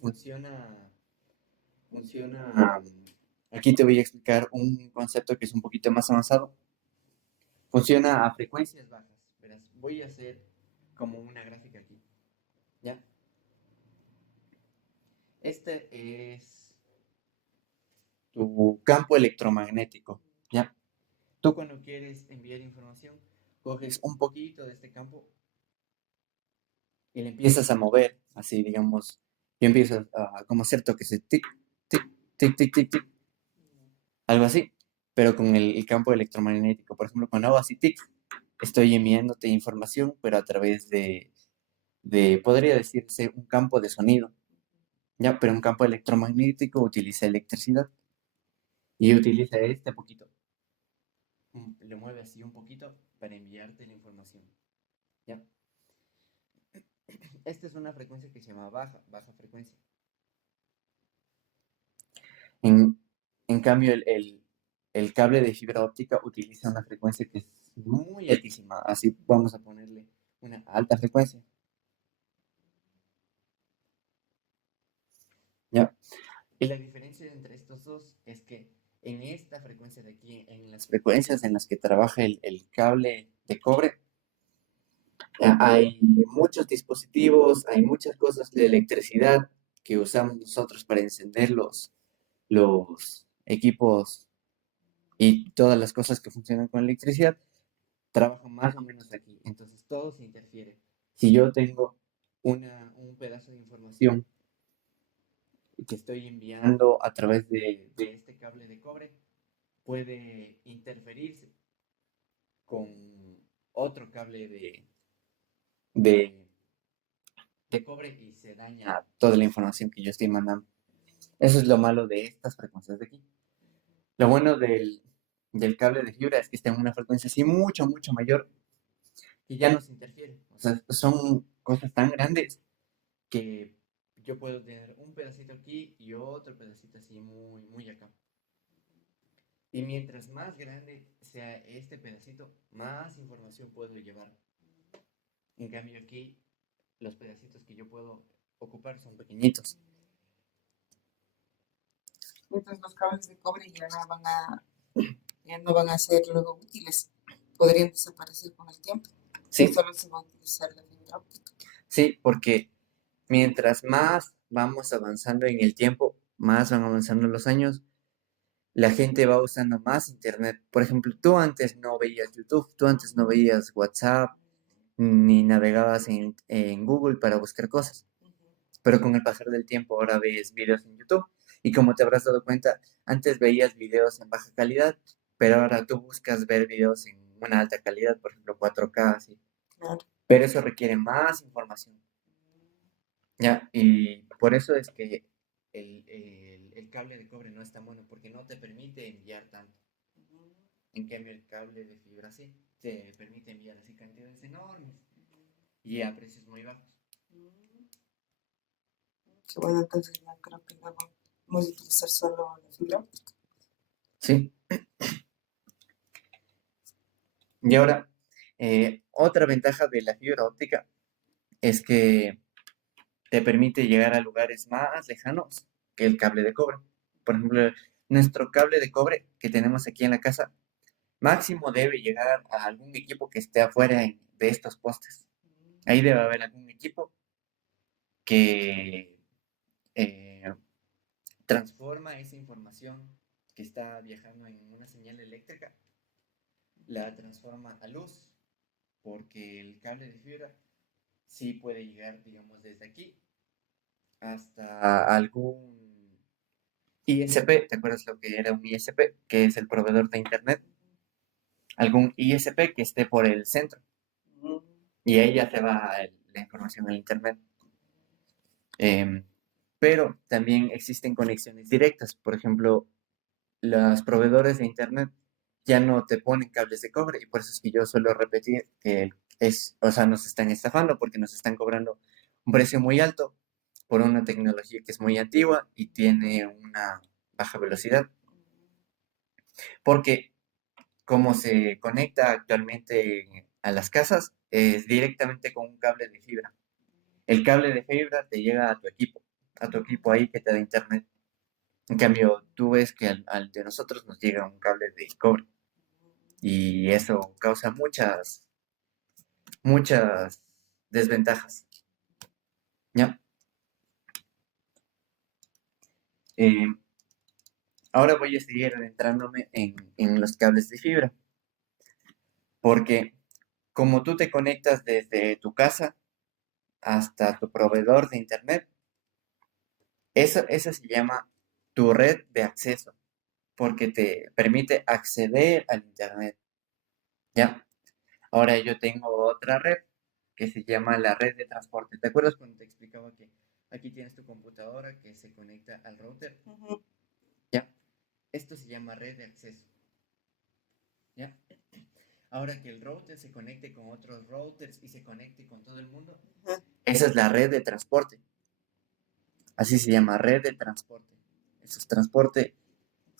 funciona, aquí te voy a explicar un concepto que es un poquito más avanzado. Funciona a frecuencias bajas. Verás, voy a hacer como una gráfica aquí. ¿Ya? Este es tu campo electromagnético. ¿Ya? Tú cuando quieres enviar información, coges un poquito de este campo y le empiezas a mover, así digamos, yo empiezo a como hacer toques de tic, tic, tic, tic, tic, tic, algo así, pero con el campo electromagnético. Por ejemplo, cuando hago así tic, estoy enviándote información, pero a través podría decirse, un campo de sonido, ¿ya? Pero un campo electromagnético utiliza electricidad y utiliza este poquito, le mueve así un poquito para enviarte la información, ¿ya? Esta es una frecuencia que se llama baja frecuencia. En, en cambio, el cable de fibra óptica utiliza una frecuencia que es muy altísima, así vamos a ponerle una alta frecuencia, ¿ya? Y la diferencia entre estos dos es que en esta frecuencia de aquí, en las frecuencias en las que trabaja el cable de cobre, hay muchos dispositivos, hay muchas cosas de electricidad que usamos nosotros para encender los equipos y todas las cosas que funcionan con electricidad trabajan más o menos aquí. Entonces todo se interfiere. Si yo tengo un pedazo de información que estoy enviando a través de este cable de cobre, puede interferirse con otro cable de, de cobre y se daña toda la información que yo estoy mandando. Eso es lo malo de estas frecuencias de aquí. Lo bueno del cable de fibra es que está en una frecuencia así mucho, mucho mayor y ya no se interfiere. O sea, son cosas tan grandes que yo puedo tener un pedacito aquí y otro pedacito así muy, muy acá. Y mientras más grande sea este pedacito, más información puedo llevar. En cambio aquí, los pedacitos que yo puedo ocupar son pequeñitos. Entonces los cables de cobre ya no van a ser luego útiles. Podrían desaparecer con el tiempo. Y Sí, solo se va a utilizar la fibra óptica. sí, porque mientras más vamos avanzando en el tiempo, más van avanzando los años, la gente va usando más internet. Por ejemplo, tú antes no veías YouTube, tú antes no veías WhatsApp, ni navegabas en Google para buscar cosas. Pero con el pasar del tiempo ahora ves videos en YouTube. Y como te habrás dado cuenta, antes veías videos en baja calidad, pero ahora tú buscas ver videos en una alta calidad, por ejemplo 4K, así. Claro. Pero eso requiere más información. Ya, y por eso es que el cable de cobre no es tan bueno, porque no te permite enviar tanto. En cambio, el cable de fibra sí, te permite enviar así cantidades enormes y a precios muy bajos. Que bueno, entonces ya creo que luego vamos a utilizar solo la fibra óptica. Sí, y ahora, otra ventaja de la fibra óptica es que te permite llegar a lugares más lejanos que el cable de cobre. Por ejemplo, nuestro cable de cobre que tenemos aquí en la casa, máximo debe llegar a algún equipo que esté afuera de estos postes. Ahí debe haber algún equipo que eh, transforma esa información que está viajando en una señal eléctrica, la transforma a luz, porque el cable de fibra sí puede llegar, digamos, desde aquí hasta algún ISP. ¿Te acuerdas lo que era un ISP? Que es el proveedor de Internet. Algún ISP que esté por el centro. Y ahí ya se va la información al Internet. Em, pero también existen conexiones directas. Por ejemplo, los proveedores de Internet ya no te ponen cables de cobre y por eso es que yo suelo repetir que o sea, nos están estafando porque nos están cobrando un precio muy alto por una tecnología que es muy antigua y tiene una baja velocidad. Porque como se conecta actualmente a las casas es directamente con un cable de fibra. El cable de fibra te llega a tu equipo ahí que te da internet. En cambio, tú ves que al de nosotros nos llega un cable de cobre y eso causa muchas desventajas. ¿Ya? Eh, Ahora voy a seguir adentrándome en los cables de fibra, porque como tú te conectas desde tu casa hasta tu proveedor de internet, eso se llama tu red de acceso, porque te permite acceder al internet. ¿Ya? Ahora yo tengo otra red que se llama la red de transporte. ¿Te acuerdas cuando te explicaba que aquí tienes tu computadora que se conecta al router? ¿Ya? Esto se llama red de acceso. ¿Ya? Ahora que el router se conecte con otros routers y se conecte con todo el mundo, esa es la red de transporte. Así se llama, red de transporte. Eso es transporte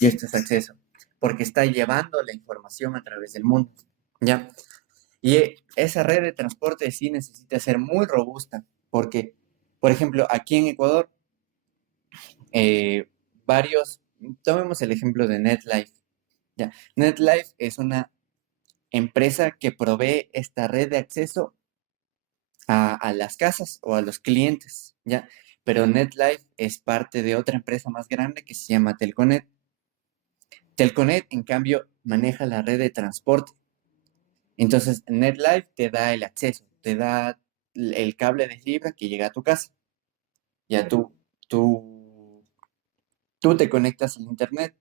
y esto es acceso, porque está llevando la información a través del mundo. ¿Ya? Y esa red de transporte sí necesita ser muy robusta, porque, por ejemplo, aquí en Ecuador, eh, varios, tomemos el ejemplo de NetLife. ¿Ya? NetLife es una empresa que provee esta red de acceso a las casas o a los clientes, ¿ya? Pero NetLife es parte de otra empresa más grande que se llama Telconet. Telconet, en cambio, maneja la red de transporte. Entonces, NetLife te da el acceso, te da el cable de fibra que llega a tu casa. Ya tú, tú te conectas al internet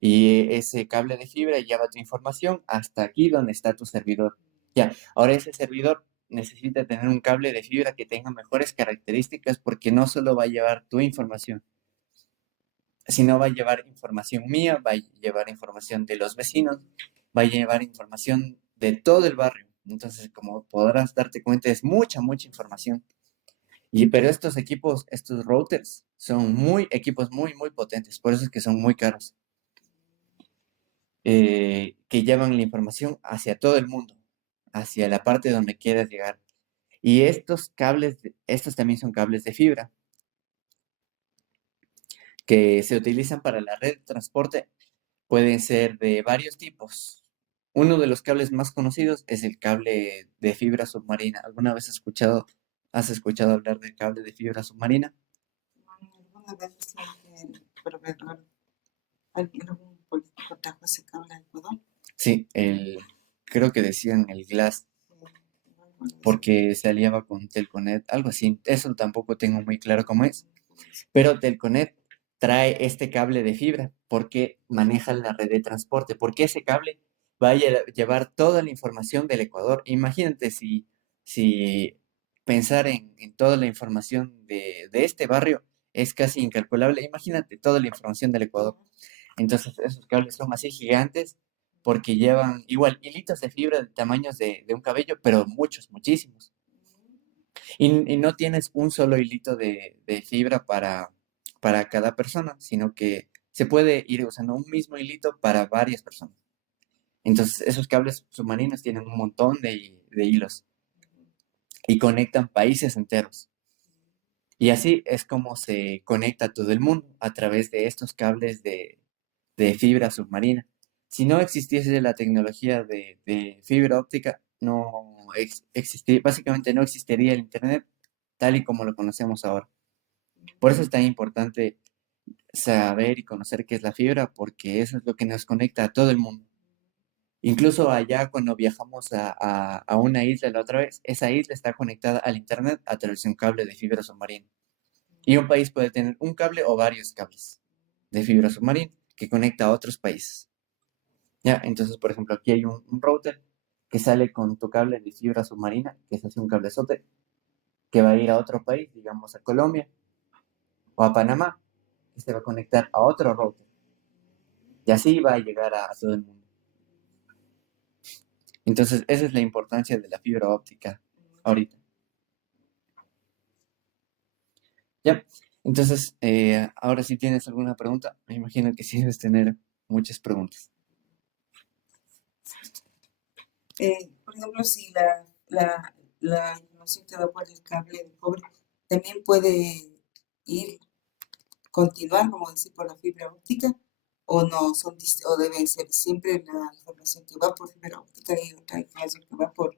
y ese cable de fibra lleva tu información hasta aquí donde está tu servidor. Ya, ahora ese servidor necesita tener un cable de fibra que tenga mejores características porque no solo va a llevar tu información, sino va a llevar información mía, va a llevar información de los vecinos, va a llevar información de todo el barrio. Entonces, como podrás darte cuenta, es mucha información. Pero estos equipos, estos routers, son equipos muy potentes, por eso es que son muy caros, que llevan la información hacia todo el mundo, hacia la parte donde quieras llegar. Y estos cables, estos también son cables de fibra, que se utilizan para la red de transporte pueden ser de varios tipos. Uno de los cables más conocidos es el cable de fibra submarina. ¿Alguna vez has escuchado hablar del cable de fibra submarina? Alguna vez decían que el proveedor, algún político trajo ese cable a Ecuador. Sí, creo que decían el Glass, porque se aliaba con Telconet, algo así. Eso tampoco tengo muy claro cómo es. Pero Telconet trae este cable de fibra porque maneja la red de transporte, porque ese cable va a llevar toda la información del Ecuador. Imagínate si pensar en toda la información de este barrio es casi incalculable. Imagínate toda la información del Ecuador. Entonces esos cables son así gigantes porque llevan igual hilitos de fibra de tamaños de un cabello, pero muchos, muchísimos. Y no tienes un solo hilito de fibra para cada persona, sino que se puede ir usando un mismo hilito para varias personas. Entonces, esos cables submarinos tienen un montón de hilos y conectan países enteros. Y así es como se conecta todo el mundo a través de estos cables de fibra submarina. Si no existiese la tecnología de fibra óptica, básicamente no existiría el Internet tal y como lo conocemos ahora. Por eso es tan importante saber y conocer qué es la fibra, porque eso es lo que nos conecta a todo el mundo. Incluso allá cuando viajamos a una isla la otra vez, esa isla está conectada al Internet a través de un cable de fibra submarina. Y un país puede tener un cable o varios cables de fibra submarina que conecta a otros países. Ya, entonces, por ejemplo, aquí hay un router que sale con tu cable de fibra submarina, que es así un cablezote, que va a ir a otro país, digamos a Colombia o a Panamá, que se va a conectar a otro router. Y así va a llegar a todo el mundo. Entonces, esa es la importancia de la fibra óptica ahorita. Ya, entonces, ahora si tienes alguna pregunta, me imagino que sí debes tener muchas preguntas. Por ejemplo, si la información que va por el cable de cobre también puede ir, continuar, como decir, por la fibra óptica, o no son o deben ser siempre la información que va por fibra óptica y otra información que va por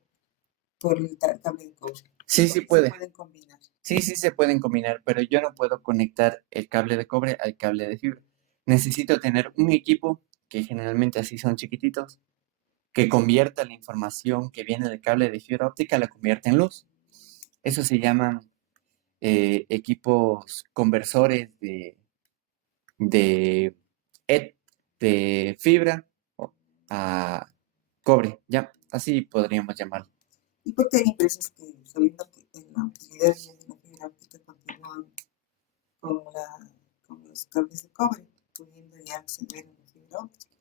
el cable de cobre. Sí, sí Se puede. pueden combinar. Sí, sí se pueden combinar, pero yo no puedo conectar el cable de cobre al cable de fibra. Necesito tener un equipo, que generalmente así son chiquititos, que convierta la información que viene del cable de fibra óptica, la convierta en luz. Eso se llaman equipos conversores de, et- de fibra a cobre, ¿ya? Así podríamos llamarlo. ¿Y por qué hay empresas que, sabiendo que en la utilidad de la fibra óptica, continúan con, con los cables de cobre, pudiendo ya acceder a la fibra óptica?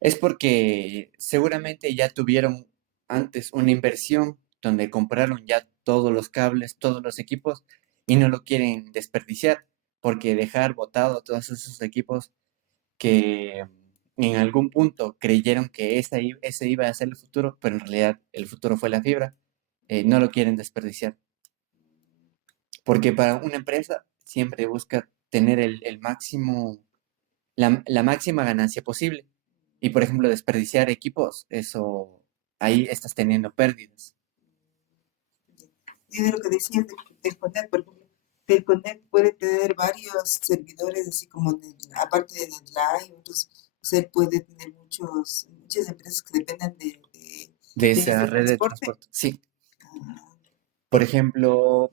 Es porque seguramente ya tuvieron antes una inversión donde compraron ya todos los cables, todos los equipos y no lo quieren desperdiciar, porque dejar botado todos esos equipos que en algún punto creyeron que ese iba a ser el futuro, pero en realidad el futuro fue la fibra, no lo quieren desperdiciar. Porque para una empresa siempre busca tener el máximo, la máxima ganancia posible. Y por ejemplo, desperdiciar equipos, eso ahí estás teniendo pérdidas. Y de lo que decías del Telconet, por ejemplo, Telconet puede tener varios servidores, así como aparte de NetLine, otros, o sea, puede tener muchas empresas que dependen De de esa ese red de transporte. transporte. Sí. Ah, Por ejemplo,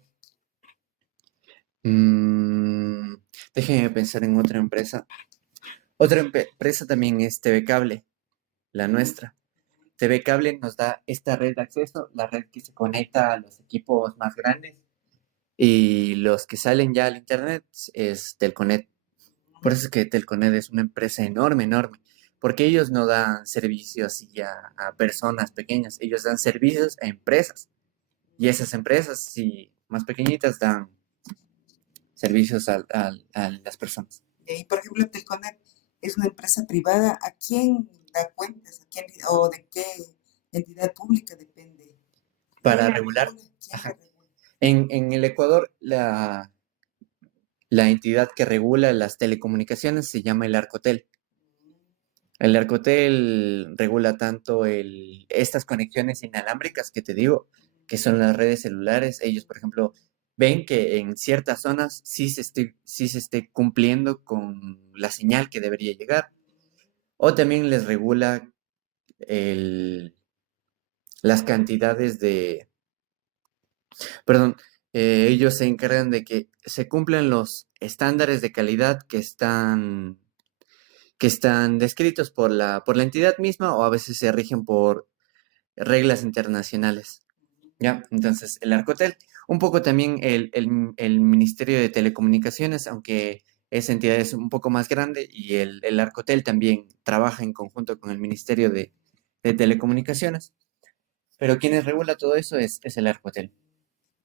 mm, déjenme pensar en otra empresa. Otra empresa también es TV Cable, la nuestra. TV Cable nos da esta red de acceso, la red que se conecta a los equipos más grandes y los que salen ya al internet es Telconet. Por eso es que Telconet es una empresa enorme, enorme, porque ellos no dan servicios y a personas pequeñas, ellos dan servicios a empresas y esas empresas, sí, más pequeñitas, dan servicios a las personas. y por ejemplo, Telconet es una empresa privada. ¿A quién da cuentas? ¿A quién, o de qué entidad pública depende? ¿Quién Para la regular, regula? ¿Quién la ajá. regula? En el Ecuador, la entidad que regula las telecomunicaciones se llama el Arcotel. El Arcotel regula tanto estas conexiones inalámbricas que te digo, que son las redes celulares. Ellos, por ejemplo, ven que en ciertas zonas sí se esté cumpliendo con la señal que debería llegar. O también les regula el- las cantidades de, perdón, ellos se encargan de que se cumplan los estándares de calidad que están descritos por la entidad misma o a veces se rigen por reglas internacionales. ¿Ya? Entonces, el Arcotel, un poco también el Ministerio de Telecomunicaciones, aunque esa entidad es un poco más grande, y el Arcotel también trabaja en conjunto con el Ministerio de Telecomunicaciones. Pero quienes regula todo eso es el Arcotel.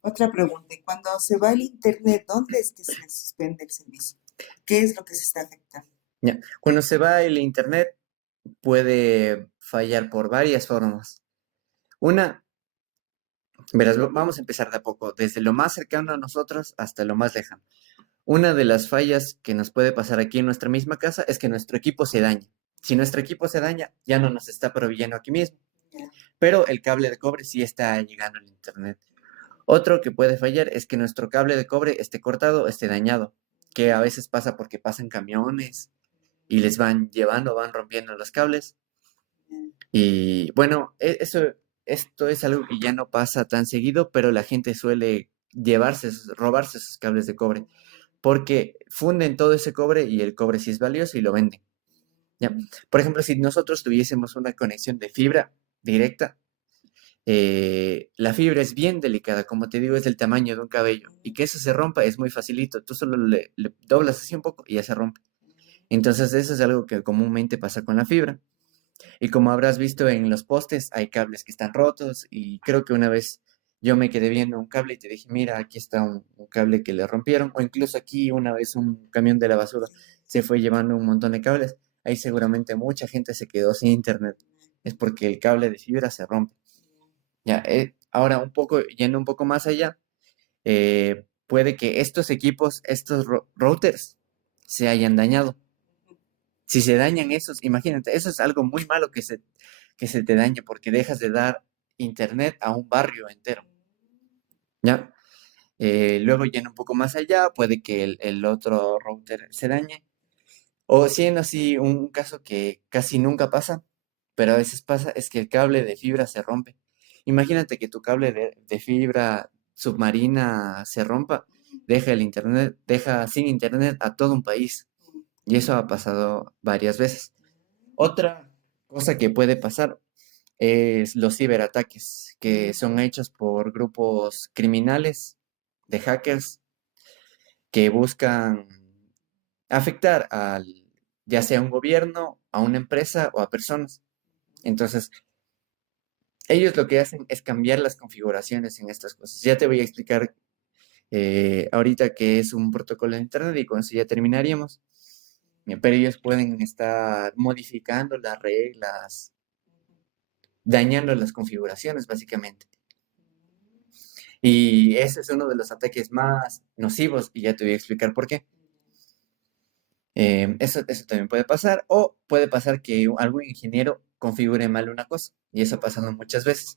Otra pregunta, y cuando se va el internet, ¿dónde es que se suspende el servicio? ¿Qué es lo que se está afectando? ¿Ya? Cuando se va el internet, puede fallar por varias formas. Una, verás, vamos a empezar de a poco, desde lo más cercano a nosotros hasta lo más lejano. Una de las fallas que nos puede pasar aquí en nuestra misma casa es que nuestro equipo se daña. Si nuestro equipo se daña, ya no nos está proveyendo aquí mismo, pero el cable de cobre sí está llegando al internet. Otro que puede fallar es que nuestro cable de cobre esté cortado, esté dañado, que a veces pasa porque pasan camiones y les van llevando, van rompiendo los cables. Y bueno, esto es algo que ya no pasa tan seguido, pero la gente suele robarse esos cables de cobre, porque funden todo ese cobre y el cobre sí es valioso y lo venden. ¿Ya? Por ejemplo, si nosotros tuviésemos una conexión de fibra directa, la fibra es bien delicada, como te digo, es del tamaño de un cabello, y que eso se rompa es muy facilito, tú solo le doblas así un poco y ya se rompe. Entonces eso es algo que comúnmente pasa con la fibra. Y como habrás visto en los postes, hay cables que están rotos y creo que una vez yo me quedé viendo un cable y te dije, mira, aquí está un cable que le rompieron, o incluso aquí una vez un camión de la basura se fue llevando un montón de cables. Ahí seguramente mucha gente se quedó sin internet. Es porque el cable de fibra se rompe. Ya, ahora un poco, yendo un poco más allá, puede que estos equipos, estos routers, se hayan dañado. Si se dañan esos, imagínate, eso es algo muy malo que se te dañe porque dejas de dar internet a un barrio entero, ¿ya? Luego yendo un poco más allá, puede que el otro router se dañe. O siendo así, un caso que casi nunca pasa, pero a veces pasa, es que el cable de fibra se rompe. Imagínate que tu cable de fibra submarina se rompa, deja el internet, deja sin internet a todo un país. Y eso ha pasado varias veces. Otra cosa que puede pasar es los ciberataques, que son hechos por grupos criminales de hackers que buscan afectar ya sea a un gobierno, a una empresa o a personas. Entonces, ellos lo que hacen es cambiar las configuraciones en estas cosas. Ya te voy a explicar ahorita qué es un protocolo de Internet y con eso ya terminaríamos. Pero ellos pueden estar modificando las reglas, dañando las configuraciones, básicamente. Y ese es uno de los ataques más nocivos y ya te voy a explicar por qué. Eso también puede pasar o puede pasar que algún ingeniero configure mal una cosa y eso ha pasado muchas veces.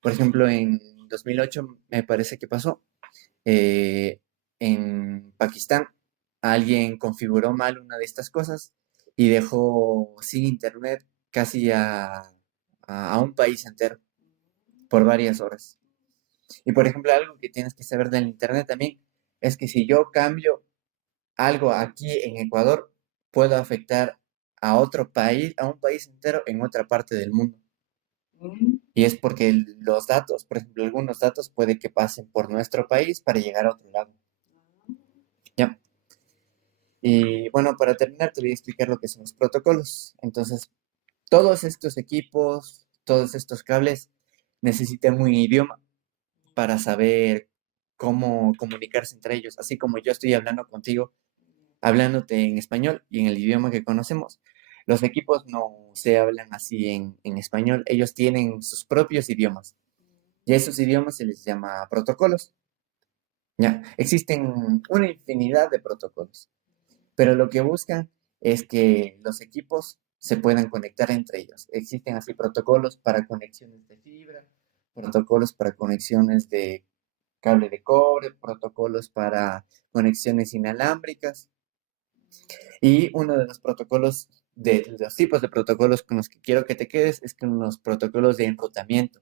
Por ejemplo, en 2008 me parece que pasó, eh, en Pakistán alguien configuró mal una de estas cosas y dejó sin internet casi a un país entero por varias horas. Y por ejemplo, algo que tienes que saber del internet también es que si yo cambio algo aquí en Ecuador, puedo afectar a otro país, a un país entero en otra parte del mundo. Y es porque los datos, por ejemplo, algunos datos puede que pasen por nuestro país para llegar a otro lado. ¿Ya? Y bueno, para terminar, te voy a explicar lo que son los protocolos. Entonces, todos estos equipos, todos estos cables necesitan un idioma para saber cómo comunicarse entre ellos. Así como yo estoy hablando contigo, hablándote en español y en el idioma que conocemos. Los equipos no se hablan así en español, ellos tienen sus propios idiomas y a esos idiomas se les llama protocolos. Ya, existen una infinidad de protocolos, pero lo que buscan es que los equipos se puedan conectar entre ellos. Existen así protocolos para conexiones de fibra, protocolos para conexiones de cable de cobre, protocolos para conexiones inalámbricas. Y uno de los protocolos, de los tipos de protocolos con los que quiero que te quedes, es con los protocolos de enrutamiento.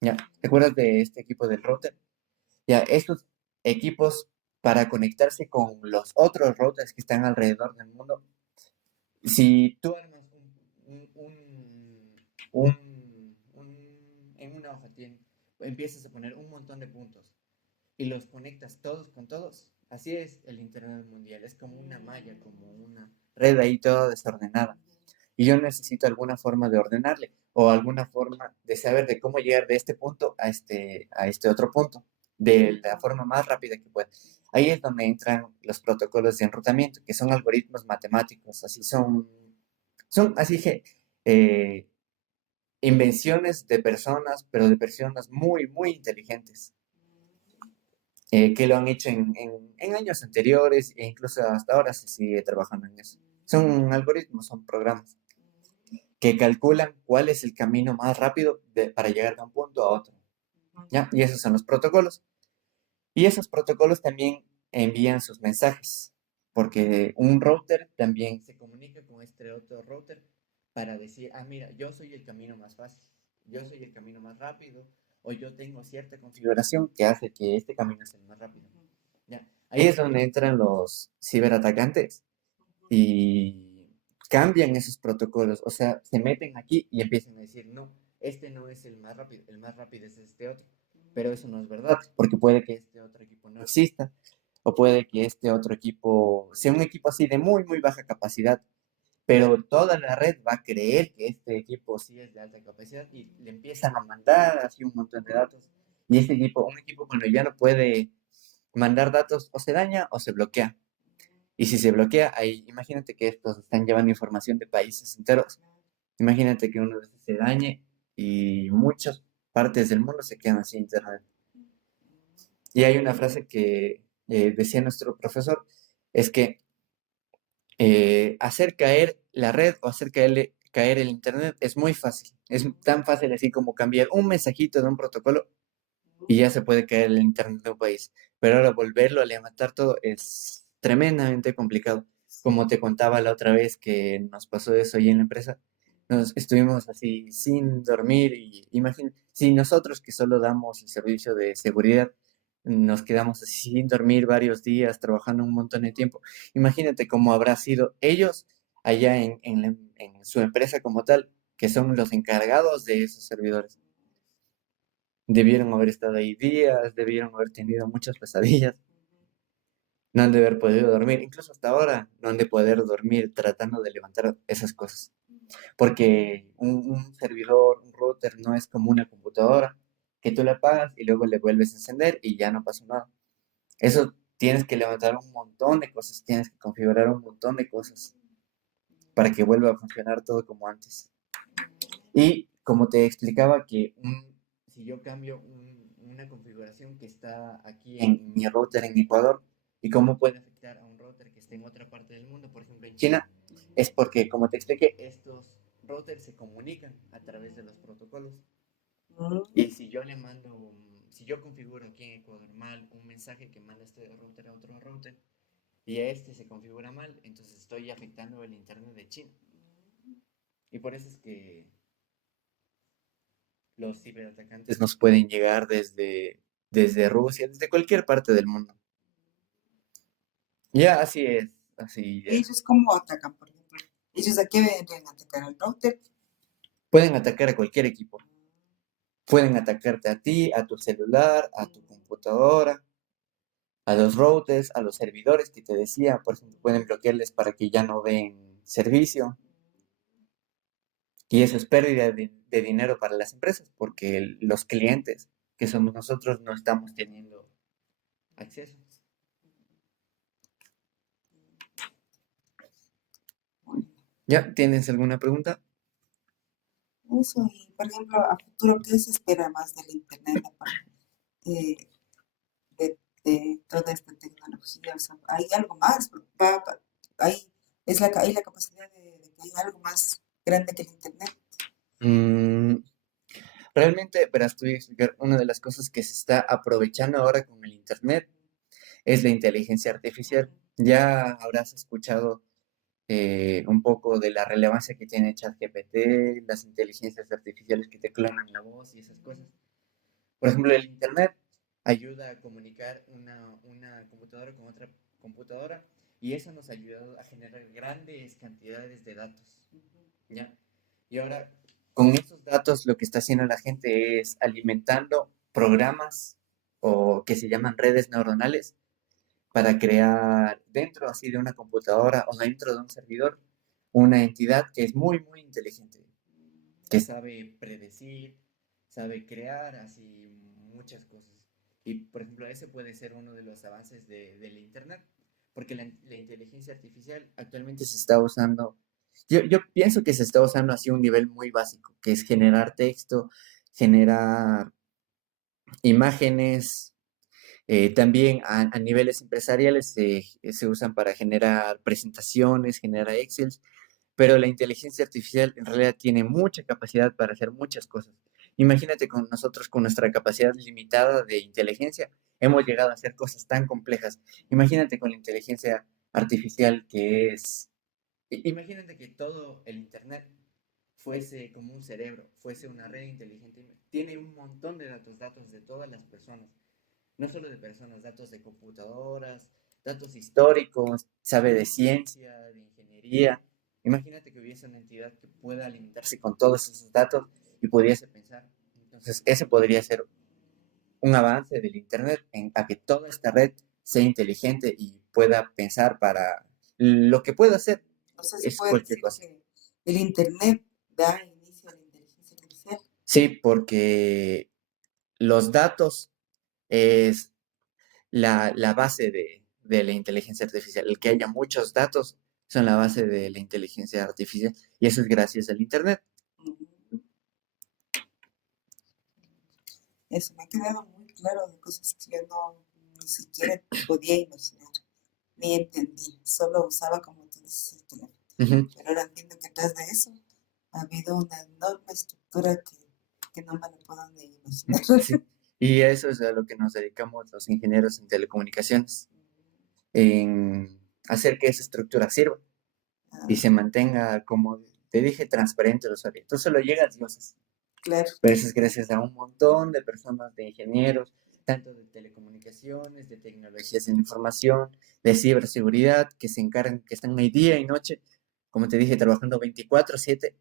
¿Ya? ¿Te acuerdas de este equipo del router? Ya, estos equipos para conectarse con los otros routers que están alrededor del mundo, si tú armas en una hoja, empiezas a poner un montón de puntos y los conectas todos con todos, así es el Internet mundial, es como una malla, como una red ahí toda desordenada. Y yo necesito alguna forma de ordenarle o alguna forma de saber de cómo llegar de este punto a este otro punto, de la forma más rápida que pueda. Ahí es donde entran los protocolos de enrutamiento, que son algoritmos matemáticos, son así que invenciones de personas, pero de personas muy, muy inteligentes, que lo han hecho en años anteriores e incluso hasta ahora se sigue trabajando en eso. Son algoritmos, son programas que calculan cuál es el camino más rápido para llegar de un punto a otro. ¿Ya? Y esos son los protocolos. Y esos protocolos también envían sus mensajes, porque un router también se comunica con este otro router para decir, ah, mira, yo soy el camino más fácil, yo soy el camino más rápido, o yo tengo cierta configuración que hace que este camino sea el más rápido. ¿Ya? Ahí es donde entran los ciberatacantes y cambian esos protocolos, o sea, se meten aquí y empiezan a decir, no, este no es el más rápido es este otro, pero eso no es verdad, porque puede que este otro equipo no exista, o puede que este otro equipo sea un equipo así de muy, muy baja capacidad, pero toda la red va a creer que este equipo sí es de alta capacidad y le empiezan a mandar así un montón de datos, y este equipo, un equipo cuando ya no puede mandar datos, o se daña o se bloquea. Y si se bloquea, ahí, imagínate que estos están llevando información de países enteros. Imagínate que uno de estos se dañe y muchas partes del mundo se quedan sin internet. Y hay una frase que decía nuestro profesor, es que hacer caer la red o hacer caer el internet es muy fácil. Es tan fácil así como cambiar un mensajito de un protocolo y ya se puede caer el internet de un país. Pero ahora volverlo a levantar todo es tremendamente complicado. Como te contaba la otra vez que nos pasó eso ahí en la empresa, nos estuvimos así sin dormir y imagínate, si nosotros que solo damos el servicio de seguridad nos quedamos así sin dormir varios días, trabajando un montón de tiempo, imagínate cómo habrá sido ellos allá en su empresa como tal, que son los encargados de esos servidores. Debieron haber estado ahí días, debieron haber tenido muchas pesadillas, no han de haber podido dormir, incluso hasta ahora no han de poder dormir tratando de levantar esas cosas, porque un servidor, un router no es como una computadora que tú la apagas y luego le vuelves a encender y ya no pasa nada. Eso tienes que levantar un montón de cosas, tienes que configurar un montón de cosas para que vuelva a funcionar todo como antes. Y como te explicaba que si yo cambio una configuración que está aquí en mi router en Ecuador y cómo puede afectar a un router que esté en otra parte del mundo, por ejemplo en China, es porque, como te expliqué, estos routers se comunican a través de los protocolos. Y si yo le mando, si yo configuro aquí en Ecuador mal un mensaje que manda este router a otro router y a este se configura mal, entonces estoy afectando el internet de China. Y por eso es que los ciberatacantes nos pueden llegar desde Rusia, desde cualquier parte del mundo. Ya, así es, así ¿Y es. ellos cómo atacan, por ejemplo? ¿Ellos a qué vendrían a atacar al router? Pueden atacar a cualquier equipo. Pueden atacarte a ti, a tu celular, a tu computadora, a los routers, a los servidores que te decía. Por ejemplo, pueden bloquearles para que ya no den servicio. Y eso es pérdida de dinero para las empresas, porque los clientes, que somos nosotros, no estamos teniendo acceso. ¿Ya? ¿Tienes alguna pregunta? Eso, y por ejemplo, a futuro, ¿qué se espera más del Internet? Aparte, de de toda esta tecnología. O sea, hay algo más, hay, hay la capacidad de que hay algo más grande que el Internet. Mm, realmente, verás, te voy a explicar, una de las cosas que se está aprovechando ahora con el Internet es la inteligencia artificial. Ya habrás escuchado un poco de la relevancia que tiene ChatGPT, las inteligencias artificiales que te clonan la voz y esas cosas. Por ejemplo, el Internet ayuda a comunicar una computadora con otra computadora y eso nos ha ayudado a generar grandes cantidades de datos. ¿Ya? Y ahora, con esos datos, lo que está haciendo la gente es alimentando programas o que se llaman redes neuronales para crear dentro así de una computadora o dentro de un servidor una entidad que es muy, muy inteligente, que sabe predecir, sabe crear así muchas cosas. Y por ejemplo, ese puede ser uno de los avances del Internet, porque la inteligencia artificial actualmente se está usando, yo pienso que se está usando así a un nivel muy básico, que es generar texto, generar imágenes, también a niveles empresariales se usan para generar presentaciones, generar Excel, pero la inteligencia artificial en realidad tiene mucha capacidad para hacer muchas cosas. Imagínate con nosotros, con nuestra capacidad limitada de inteligencia, hemos llegado a hacer cosas tan complejas. Imagínate con la inteligencia artificial que es... Imagínate que todo el Internet fuese como un cerebro, fuese una red inteligente. Tiene un montón de datos, datos de todas las personas, no solo de personas, datos de computadoras, datos históricos, sabe de ciencia, de ingeniería. Imagínate que hubiese una entidad que pueda alimentarse con todos esos datos y pudiese pensar. Entonces, ese podría ser un avance del Internet en a que toda esta red sea inteligente y pueda pensar para lo que pueda hacer O sea, se es puede cualquier decir cosa. que el Internet da inicio a la inteligencia artificial. Sí, porque los datos es la base de la inteligencia artificial. El que haya muchos datos son la base de la inteligencia artificial y eso es gracias al Internet. Ujú. Eso me ha quedado muy claro de cosas que yo no ni siquiera podía imaginar, ni entendía. Solo usaba, como tú dices, el teléfono. Ujú. Pero ahora entiendo que atrás de eso ha habido una enorme estructura que no me lo puedo ni imaginar. Sí. Y eso es a lo que nos dedicamos los ingenieros en telecomunicaciones, en hacer que esa estructura sirva y Ah, se mantenga, como te dije, transparente al usuario. Tú solo llegas y usas. claro. Pero eso es gracias a un montón de personas, de ingenieros, tanto de telecomunicaciones, de tecnologías de la información, de ciberseguridad, que se encargan, que están ahí día y noche, como te dije, trabajando 24/7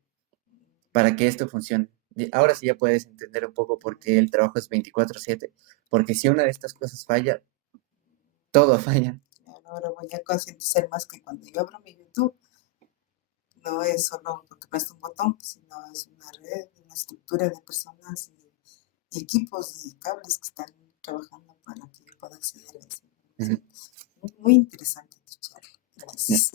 para que esto funcione. Y ahora sí ya puedes entender un poco por qué el trabajo es 24/7, porque si una de estas cosas falla, todo falla. Ahora voy a concientizar más que cuando yo abro mi YouTube, no es solo porque presta un botón, sino es una red, una estructura de personas y equipos y cables que están trabajando para que yo pueda acceder a esa Ujú. información. Muy interesante tu charla. Gracias.